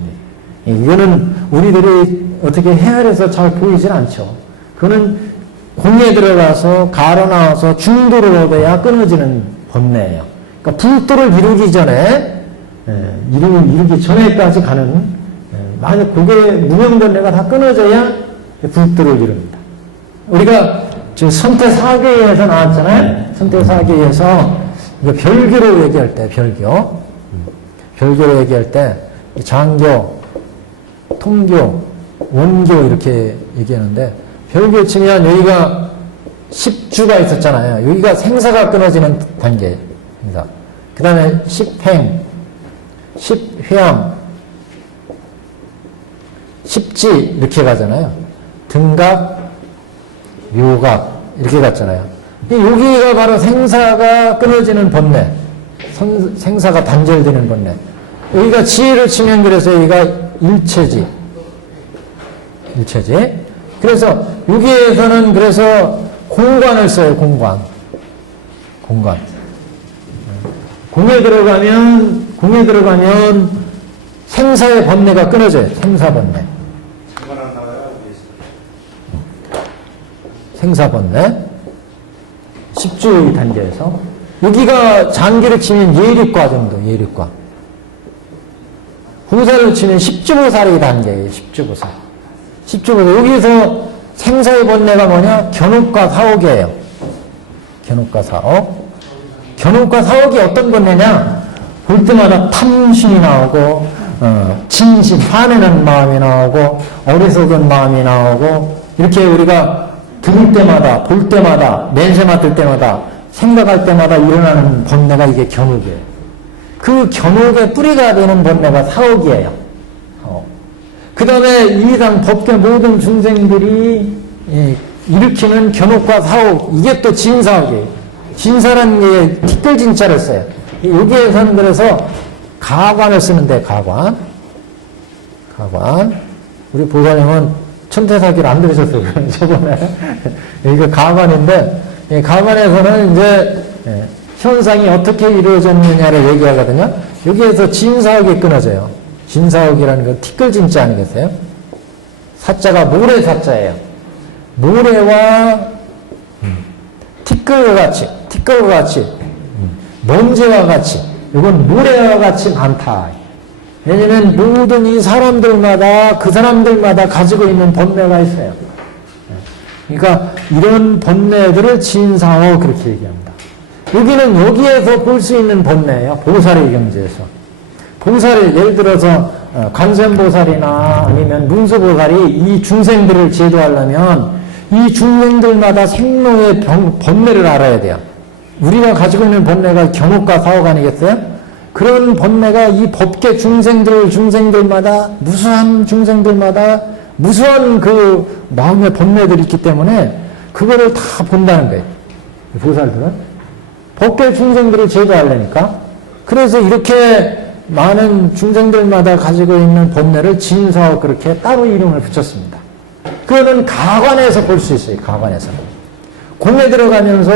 돼요. 이거는 우리들이 어떻게 헤아려서 잘 보이질 않죠. 그거는 공에 들어가서 가로 나와서 중도를 얻어야 끊어지는 본내예요. 그러니까 불도를 이루기 전에, 이루기 전에까지 가는, 만약 그게 무명본내가 다 끊어져야 불도를 이룹니다. 우리가 지금 선태사계에서 나왔잖아요. 선태사계에서 별교로 얘기할 때, 별교로 얘기할 때, 장교, 통교, 원교 이렇게 얘기하는데, 별교 치면 여기가 10주가 있었잖아요. 여기가 생사가 끊어지는 단계. 그 다음에 10행, 10회양, 10지 이렇게 가잖아요. 등각, 묘각 이렇게 갔잖아요. 여기가 바로 생사가 끊어지는 본내, 생사가 단절되는 본내. 여기가 지혜를 치면 그래서 여기가 일체지. 그래서 여기에서는 그래서 공관을 써요. 공관. 공에 들어가면 생사의 번뇌가 끊어져요. 생사번뇌. 생사번뇌. 10주 단계에서. 여기가 장기를 치면 예륙과 정도, 예륙과. 보살을 치면 10주보살의 단계예요. 10주보살. 여기서 생사의 번뇌가 뭐냐? 견옥과 사옥이에요. 견옥과 사옥이 어떤 번뇌냐? 볼 때마다 탐심이 나오고, 진심, 화내는 마음이 나오고, 어리석은 마음이 나오고, 이렇게 우리가 들을 때마다, 볼 때마다, 냄새 맡을 때마다, 생각할 때마다 일어나는 번뇌가 이게 견옥이에요. 그 견옥의 뿌리가 되는 번뇌가 사옥이에요. 그 다음에 이상 법계 모든 중생들이 일으키는 견옥과 사옥, 이게 또 진사옥이에요. 진사라는 게 티끌진자를 써요. 여기에서는 그래서 가관을 쓰는데, 가관. 우리 보살님은 천태사기를 안 들으셨어요. 저번에. 이거 가관인데, 가관에서는 이제 현상이 어떻게 이루어졌느냐를 얘기하거든요. 여기에서 진사옥이 끊어져요. 진사옥이라는 건 티끌진자 아니겠어요? 사자가 모래사자예요. 모래와 티끌과 같이, 먼지와 같이, 이건 모래와 같이 많다. 왜냐면 모든 이 사람들마다, 그 사람들마다 가지고 있는 번뇌가 있어요. 그러니까 이런 번뇌들을 진사옥 그렇게 얘기합니다. 여기는 여기에서 볼 수 있는 번뇌예요. 보살의 경지에서. 보살이 예를 들어서 관세음보살이나 아니면 문수보살이 이 중생들을 제도하려면 이 중생들마다 생로의 번뇌를 알아야 돼요. 우리가 가지고 있는 번뇌가 견옥과 사옥 아니겠어요? 그런 번뇌가 이 법계 중생들마다 무수한 중생들마다 무수한 그 마음의 번뇌들이 있기 때문에 그거를 다 본다는 거예요. 보살들은 법계 중생들을 제도하려니까. 그래서 이렇게 많은 중생들마다 가지고 있는 번뇌를 진사옥 그렇게 따로 이름을 붙였습니다. 그거는 가관에서 볼 수 있어요. 가관에서. 공에 들어가면서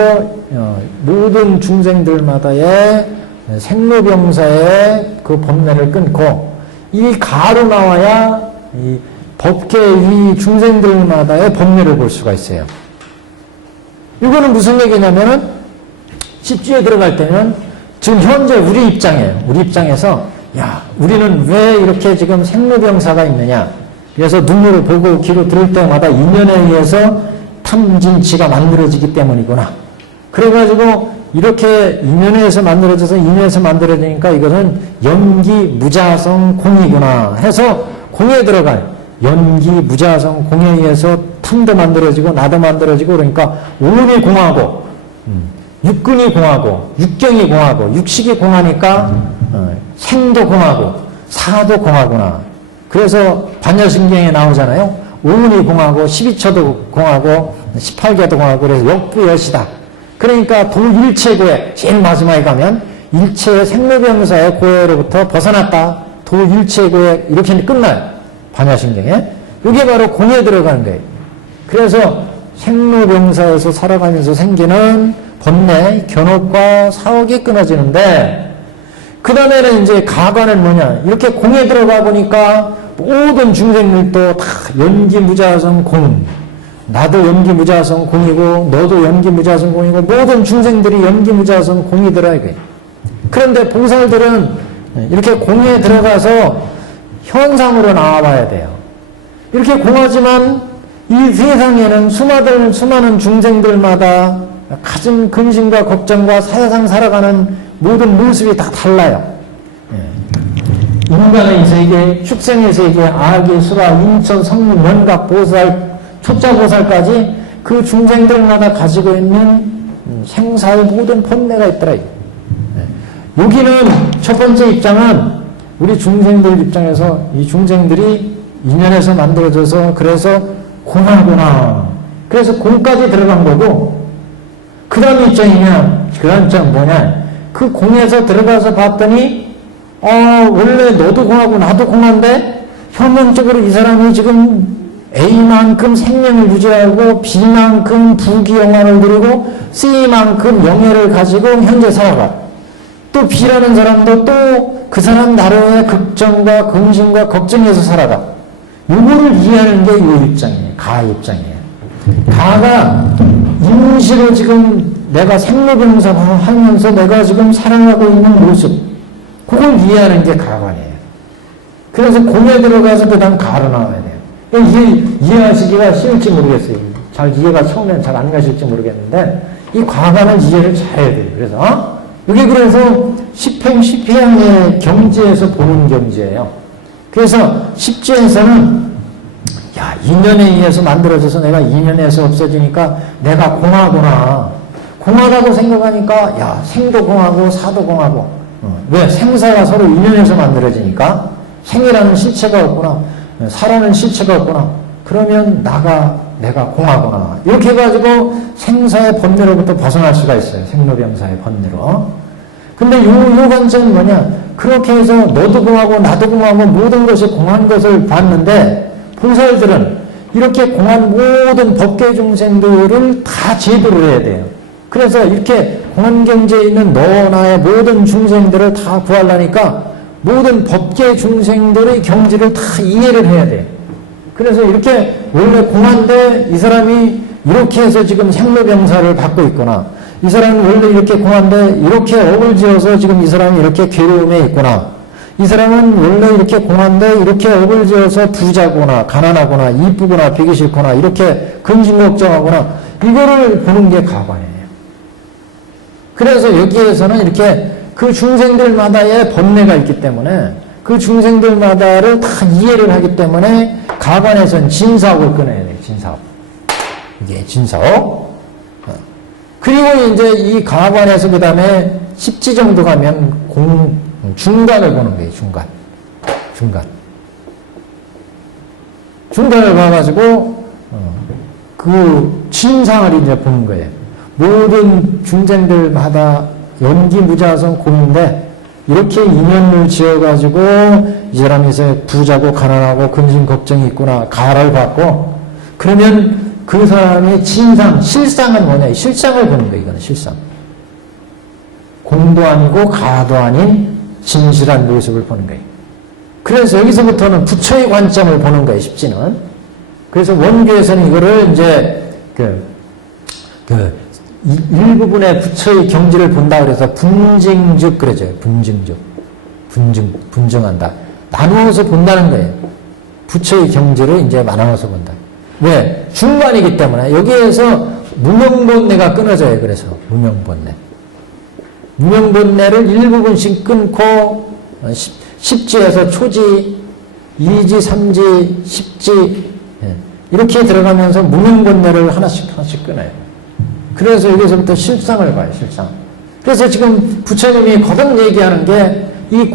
모든 중생들마다의 생로병사의 그 번뇌를 끊고 이 가로 나와야 이 법계 이 중생들마다의 번뇌를 볼 수가 있어요. 이거는 무슨 얘기냐면은 십주에 들어갈 때는 지금 현재 우리 입장이에요. 우리 입장에서 야 우리는 왜 이렇게 지금 생로병사가 있느냐. 그래서 눈으로 보고 귀로 들을 때마다 인연에 의해서 탐진치가 만들어지기 때문이구나. 그래가지고 이렇게 인연에서 만들어져서 인연에서 만들어지니까 이것은 연기 무자성 공이구나 해서 공에 들어가요. 연기 무자성 공에 의해서 탐도 만들어지고 나도 만들어지고 그러니까 오음이 공하고 육근이 공하고 육경이 공하고 육식이 공하니까 생도 공하고 사도 공하구나. 그래서 반야신경에 나오잖아요. 오운이 공하고 12처도 공하고 18개도 공하고 그래서 역부여시다. 그러니까 도일체고에 제일 마지막에 가면 일체의 생로병사의 고해로부터 벗어났다. 도일체고에 이렇게 끝나요. 반야신경에. 이게 바로 공에 들어가는 거예요. 그래서 생로병사에서 살아가면서 생기는 번뇌, 견옥과 사옥이 끊어지는데 그 다음에는 이제 가관은 뭐냐. 이렇게 공에 들어가 보니까 모든 중생들도 다 연기무자성 공. 나도 연기무자성 공이고 너도 연기무자성 공이고 모든 중생들이 연기무자성 공이더라 이거예요. 그런데 보살들은 이렇게 공에 들어가서 현상으로 나와봐야 돼요. 이렇게 공하지만 이 세상에는 수많은 중생들마다 가진 근심과 걱정과 사회상 살아가는 모든 모습이 다 달라요. 인간의 세계, 축생의 세계, 아기, 수라, 인천, 성문, 연각, 보살, 초자보살까지 그 중생들마다 가지고 있는 생사의 모든 번뇌가 있더라. 여기는 첫 번째 입장은 우리 중생들 입장에서 이 중생들이 인연에서 만들어져서 그래서 공하구나. 그래서 공까지 들어간 거고 그 다음 입장이냐? 그 다음 입장은 뭐냐? 그 공에서 들어가서 봤더니 원래 너도 공하고 나도 공한데 현명적으로 이 사람이 지금 A만큼 생명을 유지하고 B만큼 부귀영화를 누리고 C만큼 명예를 가지고 현재 살아가. 또 B라는 사람도 또 그 사람 나름의 걱정과 근심과 걱정에서 살아가. 이거를 이해하는 게 이 입장이에요. 가 입장이에요. 가가 임시로 지금 내가 생로병사 하면서 내가 지금 살아가고 있는 모습 그걸 이해하는 게 가관이에요. 그래서 공에 들어가서 그 다음 가로 나와야 돼요. 이해하시기가 쉬울지 모르겠어요. 잘 이해가 처음엔 잘 안 가실지 모르겠는데 이 과관을 이해를 잘해야 돼요. 그래서 이게 그래서 십행 십회양의 경지에서 보는 경지예요. 그래서 십지에서는 야 인연에 의해서 만들어져서 내가 인연에서 없어지니까 내가 공하구나. 공하다고 생각하니까 야 생도 공하고 사도 공하고 왜? 생사가 서로 인연에서 만들어지니까 생이라는 실체가 없구나. 사라는 실체가 없구나. 그러면 내가 공하구나. 이렇게 해가지고 생사의 번뇌로부터 벗어날 수가 있어요. 생로병사의 번뇌로. 근데 요 관점은 뭐냐? 그렇게 해서 너도 공하고 나도 공하고 모든 것이 공한 것을 봤는데 보살들은 이렇게 공한 모든 법계 중생들을 다 제도를 해야 돼요. 그래서 이렇게 공안경지에 있는 너 나의 모든 중생들을 다 구하려니까 모든 법계 중생들의 경지를 다 이해를 해야 돼요. 그래서 이렇게 원래 공한데 이 사람이 이렇게 해서 지금 생로병사를 받고 있구나. 이 사람은 원래 이렇게 공한데 이렇게 업을 지어서 지금 이 사람이 이렇게 괴로움에 있구나. 이 사람은 원래 이렇게 공한데 이렇게 업을 지어서 부자구나, 가난하구나, 이쁘구나, 배기 싫구나, 이렇게 근심 걱정하구나. 이거를 보는 게 가관이에요. 그래서 여기에서는 이렇게 그 중생들마다의 번뇌가 있기 때문에 그 중생들마다를 다 이해를 하기 때문에 가관에서는 진사옥을 끊어야 돼요. 진사옥. 이게 진석. 그리고 이제 이 가관에서 그 다음에 10지 정도 가면 중간을 보는 거예요. 중간을 봐가지고 그 진상을 이제 보는 거예요. 모든 중생들마다 연기무자성 공인데 이렇게 인연을 지어가지고 이 사람이 이제 부자고 가난하고 근심 걱정이 있구나 가를 받고 그러면 그 사람의 진상, 실상은 뭐냐? 실상을 보는 거예요. 이거는 실상. 공도 아니고 가도 아닌 진실한 모습을 보는 거예요. 그래서 여기서부터는 부처의 관점을 보는 거예요. 십지는. 그래서 원교에서는 이거를 이제 일부분의 부처의 경지를 본다 그래서 분징즉 그러죠. 분증한다. 나누어서 본다는 거예요. 부처의 경지를 이제 나누어서 본다. 왜? 중간이기 때문에 여기에서 무명본내가 끊어져요. 그래서 무명본내를 일부분씩 끊고 10지에서 초지, 2지, 3지, 10지 이렇게 들어가면서 무명본내를 하나씩 끊어요. 그래서 여기서부터 실상을 봐요. 실상. 그래서 지금 부처님이 거듭 얘기하는 게 이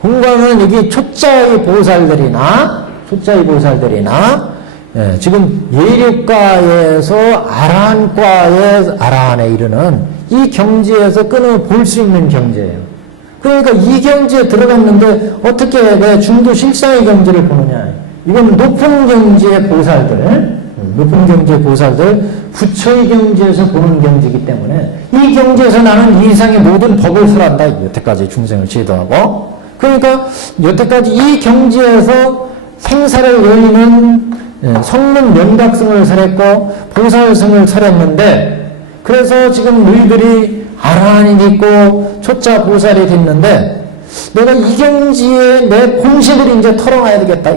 공관은 여기 초자의 보살들이나 지금 예륙가에서 아라한과의 아라한에 이르는 이 경지에서 끊어 볼 수 있는 경지예요. 그러니까 이 경지에 들어갔는데 어떻게 내 중도 실상의 경지를 보느냐. 이건 높은 경지의 보살들, 부처의 경지에서 보는 경지이기 때문에 이 경지에서 나는 이 이상의 모든 법을 설한다. 여태까지 중생을 제도하고. 그러니까 여태까지 이 경지에서 생사를 여의는 성문 연각승을 설했고 보살승을 설했는데 그래서 지금 너희들이 아라한이 있고 초자 보살이 됐는데 내가 이 경지에 내 본심을 이제 털어놔야 되겠다.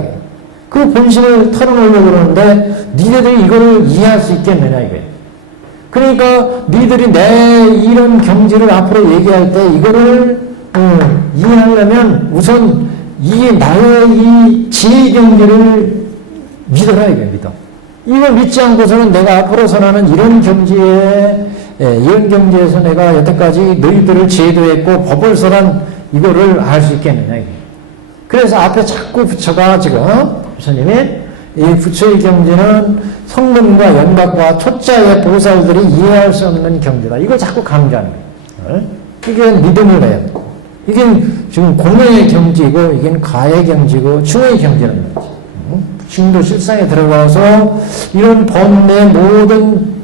그 본심을 털어놓으려고 그러는데 니네들이 이거를 이해할 수 있겠느냐 이게. 그러니까 니들이 내 이런 경지를 앞으로 얘기할 때 이거를 이해하려면 우선 나의 이 지혜 경지를 믿어라 이게 믿어. 이걸 믿지 않고서는 내가 앞으로 선하는 이런 경지에서 내가 여태까지 너희들을 제도했고 법을 설한 이거를 알 수 있겠느냐 이게. 그래서 앞에 자꾸 부처가 지금 부처님이 이 부처의 경지는 성문과 연각과 초자의 보살들이 이해할 수 없는 경지다. 이걸 자꾸 강조하는 거예요. 이게 믿음을 해야 돼. 이게 지금 공의 경지고 이게 가의 경지고 중의 경지라는 거지. 중도 실상에 들어가서 이런 법의 모든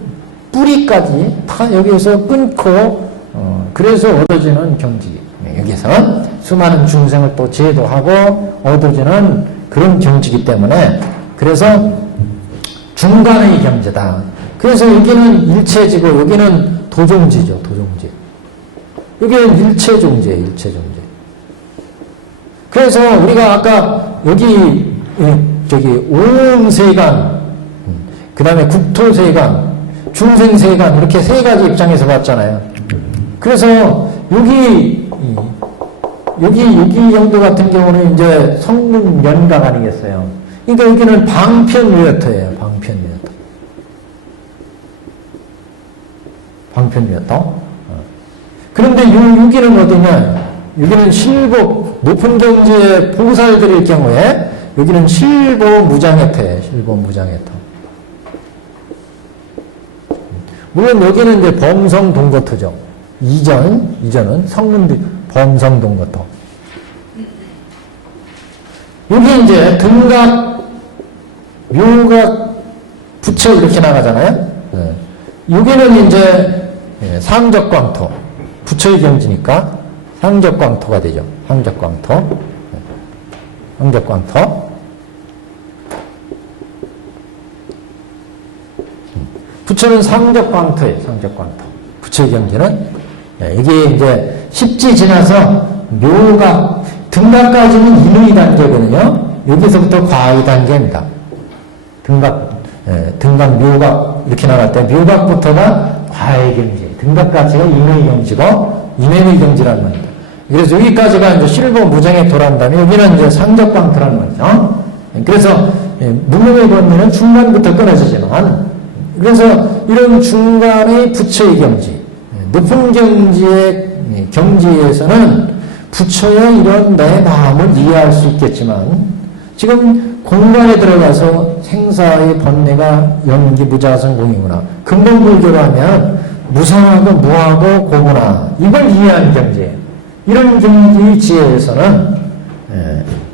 뿌리까지 다 여기에서 끊고 그래서 얻어지는 경지. 여기서 수많은 중생을 또 제도하고 얻어지는 그런 경지이기 때문에 그래서 중간의 경지다. 그래서 여기는 일체지고 여기는 도종지죠. 도종지. 여기는 일체종지예요. 일체종지. 그래서 우리가 아까 여기 오음세간 그 다음에 국토세간 중생세간 이렇게 세 가지 입장에서 봤잖아요. 그래서 여기 정도 같은 경우는 이제 성문 연각 아니겠어요. 그러니까 여기는 방편유여토예요. 방편유여토. 그런데 여기는 어디냐? 여기는 실보 높은 경지의 보살들일 경우에 여기는 실보 무장해토예요. 실보 무장해토. 물론 여기는 이제 범성동거토죠. 이전은 성문들 범성동거토. 여기 이제 등각, 묘각, 부처 이렇게 나가잖아요. 여기는 이제 상적광토. 부처의 경지니까 상적광토가 되죠. 상적광토. 부처는 상적광토예요. 상적광토. 부처의 경지는 이게 이제 10지 지나서 묘각, 등각까지는 인의 단계거든요. 여기서부터 과의 단계입니다. 등각, 묘각 이렇게 나갈 때 묘각부터가 과의 경지, 등각까지가 인의 경지고 인의 경지라는 겁니다. 그래서 여기까지가 이제 실보 무장에 돌아온다면 여기는 이제 상적광토라는 거죠. 그래서 무명의 권리는 중간부터 끊어지지만, 그래서 이런 중간의 부처의 경지, 높은 경지에서는 부처의 이런 내 마음을 이해할 수 있겠지만, 지금 공간에 들어가서 생사의 번뇌가 연기무자성공이구나. 근본불교로 하면 무상하고 무하고 고구나. 이걸 이해하는 경지예요. 이런 경지의 지혜에서는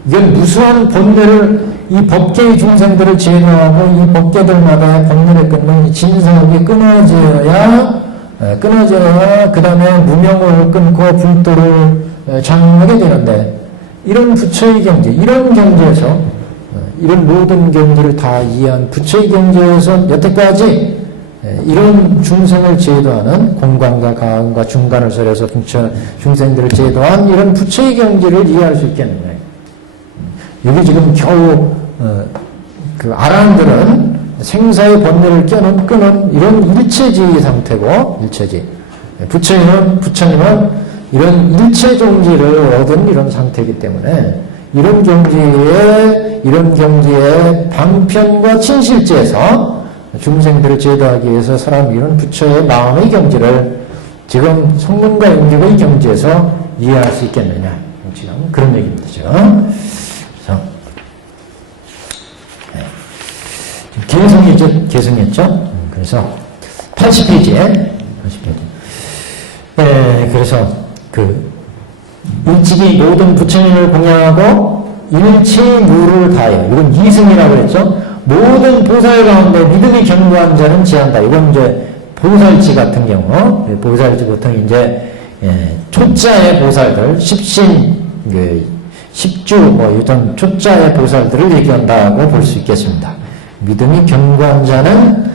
이건 무수한 번뇌를 이 법계의 중생들을 제거하고 이 법계들마다의 번뇌를 끊는 진사하게 끊어져야 그 다음에 무명을 끊고 불도를 장하게 되는데, 이런 부처의 경지, 이런 경지에서 이런 모든 경지를 다 이해한 부처의 경지에서 여태까지 이런 중생을 제도하는 공간과 가음과 중간을 설해서 중생들을 제도한 이런 부처의 경지를 이해할 수 있겠느냐. 여기 지금 겨우 그 아란들은 생사의 번뇌를 끄는 이런 일체지 상태고, 일체지. 부처님은 이런 일체 종지를 얻은 이런 상태이기 때문에 이런 경지에 방편과 친실제에서 중생들을 제도하기 위해서 사람이 이런 부처의 마음의 경지를 지금 성문과 인격의 경지에서 이해할 수 있겠느냐. 지금 그런 얘기입니다. 지금. 개성이었죠? 그래서 80페이지에 그래서 일찍이 모든 부처님을 공양하고 일체의 무를 다해요. 이건 이승이라고 그랬죠? 모든 보살 가운데 믿음이 견고한 자는 지한다. 이건 이제 보살지 같은 경우, 보살지 보통 이제 초자의 보살들, 십신, 십주, 이런 초자의 보살들을 얘기한다고 볼 수 있겠습니다. 믿음이 견고한 자는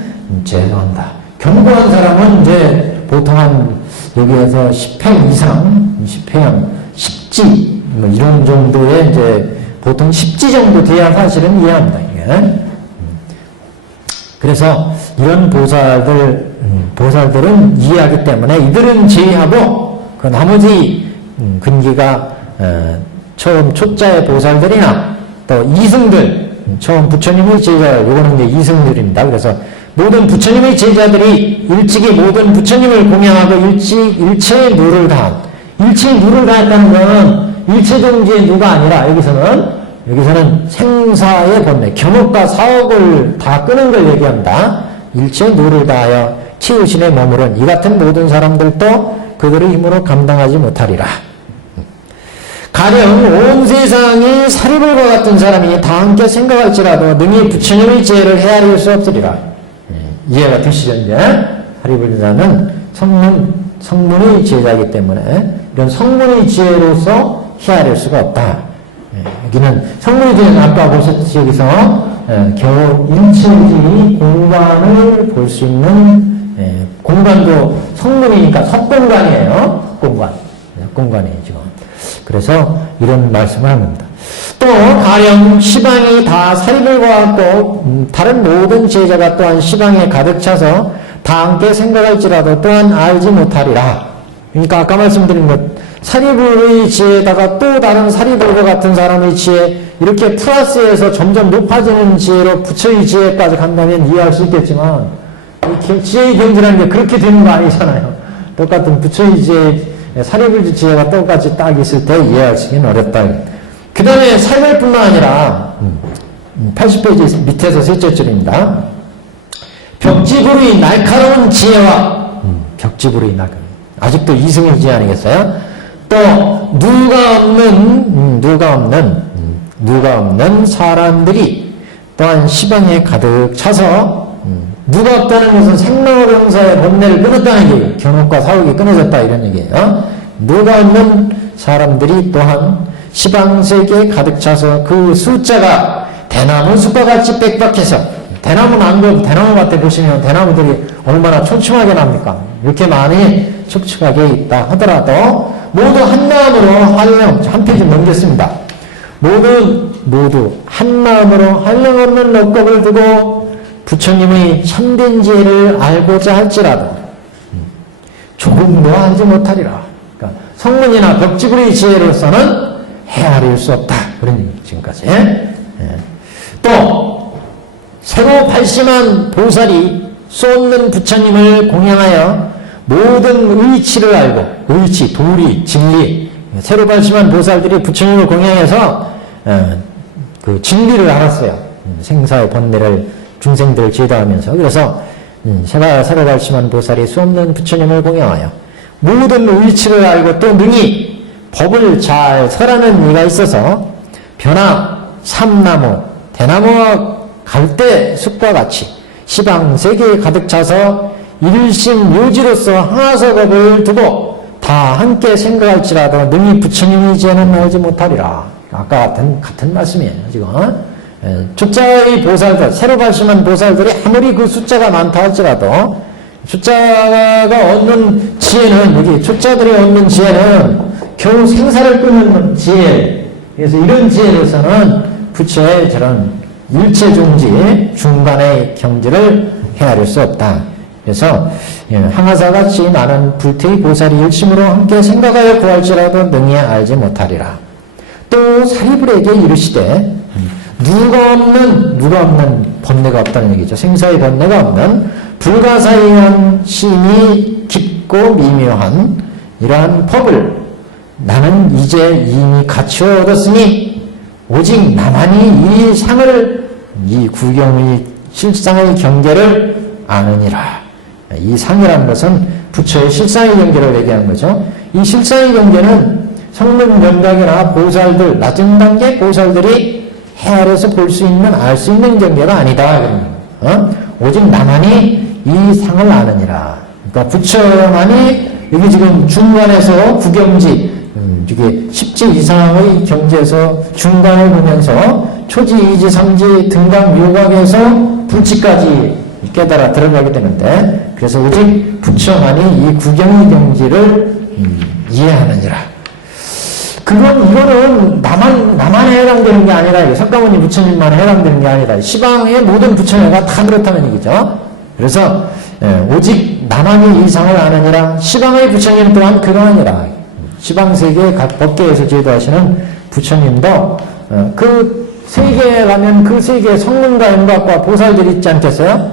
제도한다. 견고한 사람은 이제 보통 한 여기에서 10회 이상, 10회형, 10지, 이런 정도의 이제 보통 10지 정도 돼야 사실은 이해합니다. 이게. 그래서 이런 보살들은 이해하기 때문에 이들은 제의하고 그 나머지 근기가 처음 초자의 보살들이나 또 이승들, 처음 부처님의 제자, 요거는 이제 이승들입니다. 그래서 모든 부처님의 제자들이 일찍이 모든 부처님을 공양하고 일체의 누를 다한, 일체의 누를 다했다는 건 일체종지의 누가 아니라 여기서는 생사의 번뇌, 견옥과 사옥을 다 끄는 걸 얘기합니다. 일체의 누를 다하여 치우신에 머무른 이 같은 모든 사람들도 그들의 힘으로 감당하지 못하리라. 가령 온 세상이 사리불과 같은 사람이 다 함께 생각할지라도 능히 부처님의 지혜를 헤아릴 수 없으리라. 이해가 되시죠? 이제 사리불자는 성문의 제자이기 때문에 이런 성문의 지혜로서 헤아릴 수가 없다. 여기는 성문의 지혜는 아까 보셨듯이 여기서 겨우 일체의 공간을 볼 수 있는 공간도 성문이니까 석공간이에요. 공간이에요 지금. 그래서 이런 말씀을 합니다. 또 가령 시방이 다 사리불과 같고 다른 모든 제자가 또한 시방에 가득 차서 다 함께 생각할지라도 또한 알지 못하리라. 그러니까 아까 말씀드린 것, 사리불의 지혜에다가 또 다른 사리불과 같은 사람의 지혜, 이렇게 플러스해서 점점 높아지는 지혜로 부처의 지혜까지 간다면 이해할 수 있겠지만, 지혜의 경지라는 게 그렇게 되는 거 아니잖아요. 똑같은 부처의 지혜, 사리불 지혜가 똑같이 딱 있을 때 이해하시기는 어렵다. 그 다음에 사리불뿐만 아니라 80페이지 밑에서 셋째 줄입니다. 벽지불의 날카로운 지혜와 벽지불의 날카로운, 아직도 이승의 지혜 아니겠어요? 또 누가 없는 사람들이 또한 시방에 가득 차서, 누가 없다는 것은 생로병사의 번뇌를 끊었다는 얘기예요. 견옥과 사옥이 끊어졌다 이런 얘기예요. 누가 없는 사람들이 또한 시방세계에 가득 차서 그 숫자가 대나무 숲과 같이 빽빽해서, 대나무는 안 그래도 대나무 밭에 보시면 대나무들이 얼마나 촘촘하게 납니까? 이렇게 많이 촉촉하게 있다 하더라도 모두 한 마음으로 한 페이지 넘겼습니다. 모두 한 마음으로 한량없는 넉겁을 두고 부처님의 참된 지혜를 알고자 할지라도 조금도 알지 못하리라. 그러니까 성문이나 벽지불의 지혜로서는 헤아릴 수 없다. 그런 얘기 지금까지. 또 발심한 보살이 쏟는 부처님을 공양하여 모든 의치를 알고, 의치, 도리, 진리, 새로 발심한 보살들이 부처님을 공양해서 그 진리를 알았어요. 생사의 본래를 중생들을 제도하면서. 그래서 새로 발심한 보살이 수없는 부처님을 공양하여 모든 의치를 알고 또 능히 법을 잘 설하는 이가 있어서 변화, 삼나무, 대나무와 갈대 숲과 같이 시방 세계에 가득 차서 일심 요지로서 항아서법을 두고 다 함께 생각할지라도 능히 부처님이 이제는 알지 못하리라. 아까 같은 말씀이에요. 지금 숫자의 보살들, 새로 발심한 보살들이 아무리 그 숫자가 많다 할지라도 숫자가 얻는 지혜는, 여기 숫자들이 얻는 지혜는 겨우 생사를 끊는 지혜. 그래서 이런 지혜로서는 부처의 저런 일체종지 중간의 경지를 헤아릴 수 없다. 그래서 항아사같이 많은 불태의 보살이 일심으로 함께 생각하여 구할지라도 능히 알지 못하리라. 또 사리불에게 이르시되 누가 없는 번뇌가 없다는 얘기죠. 생사의 번뇌가 없는 불가사의한 심이 깊고 미묘한 이러한 법을 나는 이제 이미 갖추어 얻었으니 오직 나만이 이 상을, 이 구경의 실상의 경계를 아느니라. 이 상이라는 것은 부처의 실상의 경계를 얘기하는 거죠. 이 실상의 경계는 성문명각이나 보살들, 낮은 단계 보살들이 헤아려서 볼 수 있는, 알 수 있는 경계가 아니다. 오직 나만이 이 상을 아느니라. 그러니까 부처만이 여기 지금 중간에서 구경지, 이게 10지 이상의 경지에서 중간을 보면서 초지, 이지, 삼지, 등강, 요각에서 불치까지 깨달아 들어가게 되는데, 그래서 오직 부처만이 이 구경의 경지를 이해하느니라. 이거는 나만 해당되는 게 아니라, 석가모니 부처님만 해당되는 게 아니라, 시방의 모든 부처님과 다 그렇다는 얘기죠. 그래서, 오직 나만이 이 상을 아느니라, 시방의 부처님 또한 그러하니라. 시방세계 각 법계에서 제도하시는 부처님도, 그 세계에 가면 그 세계에 성문과 영각과 보살들이 있지 않겠어요?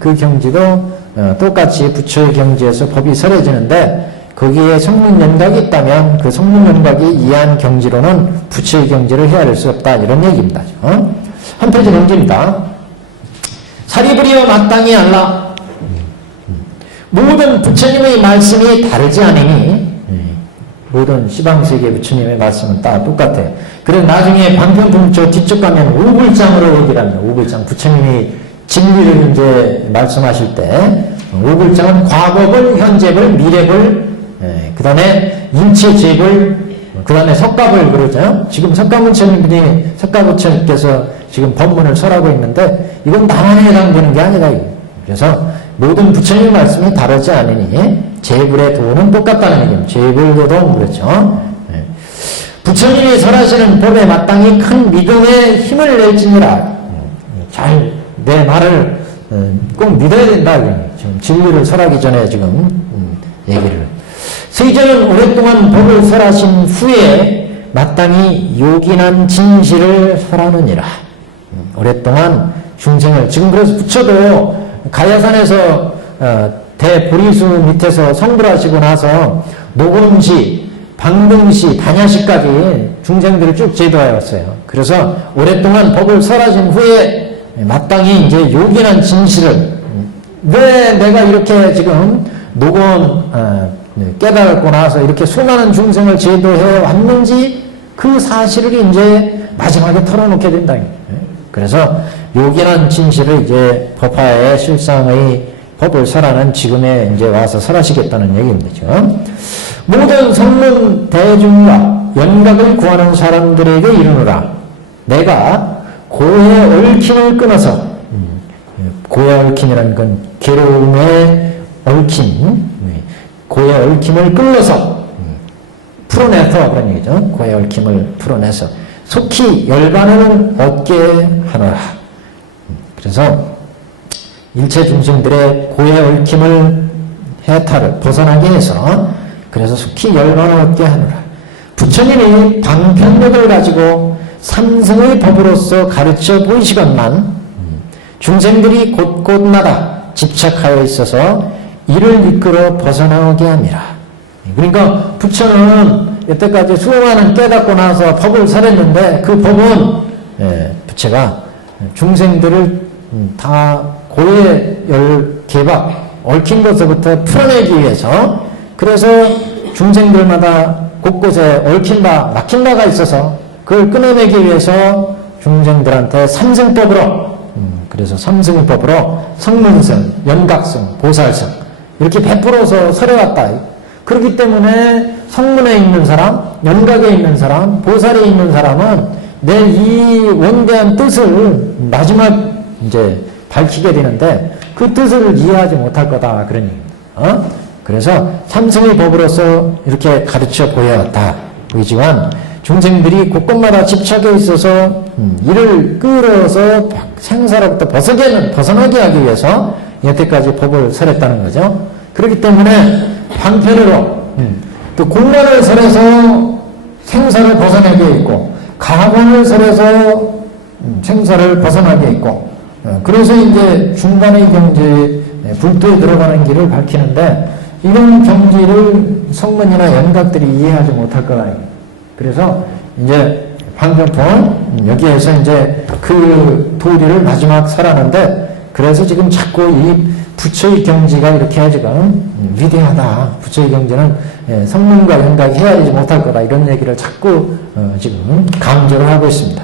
그 경지도 똑같이 부처의 경지에서 법이 설해지는데, 거기에 성문연각이 있다면 그 성문연각이 이해한 경지로는 부처의 경지를 헤아릴 수 없다. 이런 얘기입니다. 한 페이지 넘깁니다. 사리불이여 마땅히 알라. 모든 부처님의 말씀이 다르지 않으니, 모든 시방세계 부처님의 말씀은 다 똑같아요. 그래서 나중에 방편품조 뒤쪽 가면 오불장으로 얘기를 합니다. 오불장. 부처님이 진리를 이제 말씀하실 때, 오불장은 과거불, 현재불, 미래불, 그 다음에 인체제불, 그 다음에 석가불 그러죠. 지금 석가부처님께서 지금 법문을 설하고 있는데, 이건 나만 해당되는 게 아니다. 그래서 모든 부처님 말씀이 다르지 않으니, 제불의 도는 똑같다는 얘기입니다. 제불도도 그렇죠. 부처님이 설하시는 법에 마땅히 큰 믿음의 힘을 낼지니라. 잘 내 말을 꼭 믿어야 된다. 지금 진리를 설하기 전에 지금 얘기를. 세존은 오랫동안 법을 설하신 후에 마땅히 요긴한 진실을 설하느니라. 오랫동안 중생을, 지금 그래서 부처도 가야산에서 대보리수 밑에서 성불하시고 나서 노곤시, 방등시, 단야시까지 중생들을 쭉 제도해 왔어요. 그래서 오랫동안 법을 설하신 후에 마땅히 이제 요긴한 진실을, 왜 내가 이렇게 지금 노곤 깨달고 나서 이렇게 수많은 중생을 제도해 왔는지 그 사실을 이제 마지막에 털어놓게 된다. 그래서 요긴한 진실을 이제 법화의 실상의 법을 설하는 지금에 이제 와서 설하시겠다는 얘기입니다. 지금. 모든 성문 대중과 연각을 구하는 사람들에게 이르노라. 내가 고의 얽힘을 끊어서, 고의 얽힘이라는 건 괴로움의 얽힘, 고의 얽힘을 끊어서 풀어내서 그런 얘기죠. 고의 얽힘을 풀어내서 속히 열반을 얻게 하노라. 그래서 일체 중생들의 고의 얽힘을 해탈을 벗어나게 해서, 그래서 속히 열반을 얻게 하노라. 부처님이 방편력을 가지고 삼승의 법으로서 가르쳐 보이시건만 중생들이 곳곳마다 집착하여 있어서 이를 이끌어 벗어나오게 함이라. 그러니까 부처는 여태까지 수많은 깨닫고 나서 법을 설했는데 그 법은 부처가 중생들을 다 고의 개박 얽힌 것부터 풀어내기 위해서, 그래서 중생들마다 곳곳에 얽힌 바 막힌 바가 있어서 그걸 끊어내기 위해서 중생들한테 삼승법으로, 그래서 삼승법으로 성문승, 연각승, 보살승 이렇게 베풀어서 설해왔다. 그렇기 때문에 성문에 있는 사람, 연각에 있는 사람, 보살에 있는 사람은 내 이 원대한 뜻을 마지막 이제 밝히게 되는데 그 뜻을 이해하지 못할 거다, 그런 얘기입니다. 그래서 삼승의 법으로서 이렇게 가르쳐 보여왔다 보이지만, 중생들이 곳곳마다 집착해 있어서 이를 끌어서 생사로부터 벗어나게 하기 위해서 여태까지 법을 설했다는 거죠. 그렇기 때문에 방편으로 또 공간을 설해서 생사를 벗어나게 있고, 가관을 설해서 생사를 벗어나게 있고, 그래서 이제 중간의 경지, 불도에 들어가는 길을 밝히는데, 이런 경지를 성문이나 연각들이 이해하지 못할 거다. 그래서 이제 방편풍은 여기에서 이제 그 도리를 마지막 설하는데, 그래서 지금 자꾸 이 부처의 경지가 이렇게 지금 위대하다. 부처의 경지는 성문과 연각이 헤아리지 못할 거다. 이런 얘기를 자꾸 지금 강조를 하고 있습니다.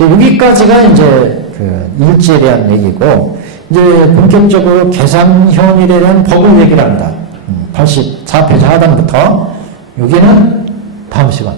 여기까지가 이제 그 일지에 대한 얘기고, 이제 본격적으로 계상현일에 대한 법을 얘기를 합니다. 84페이지 하단부터. 여기는 다음 시간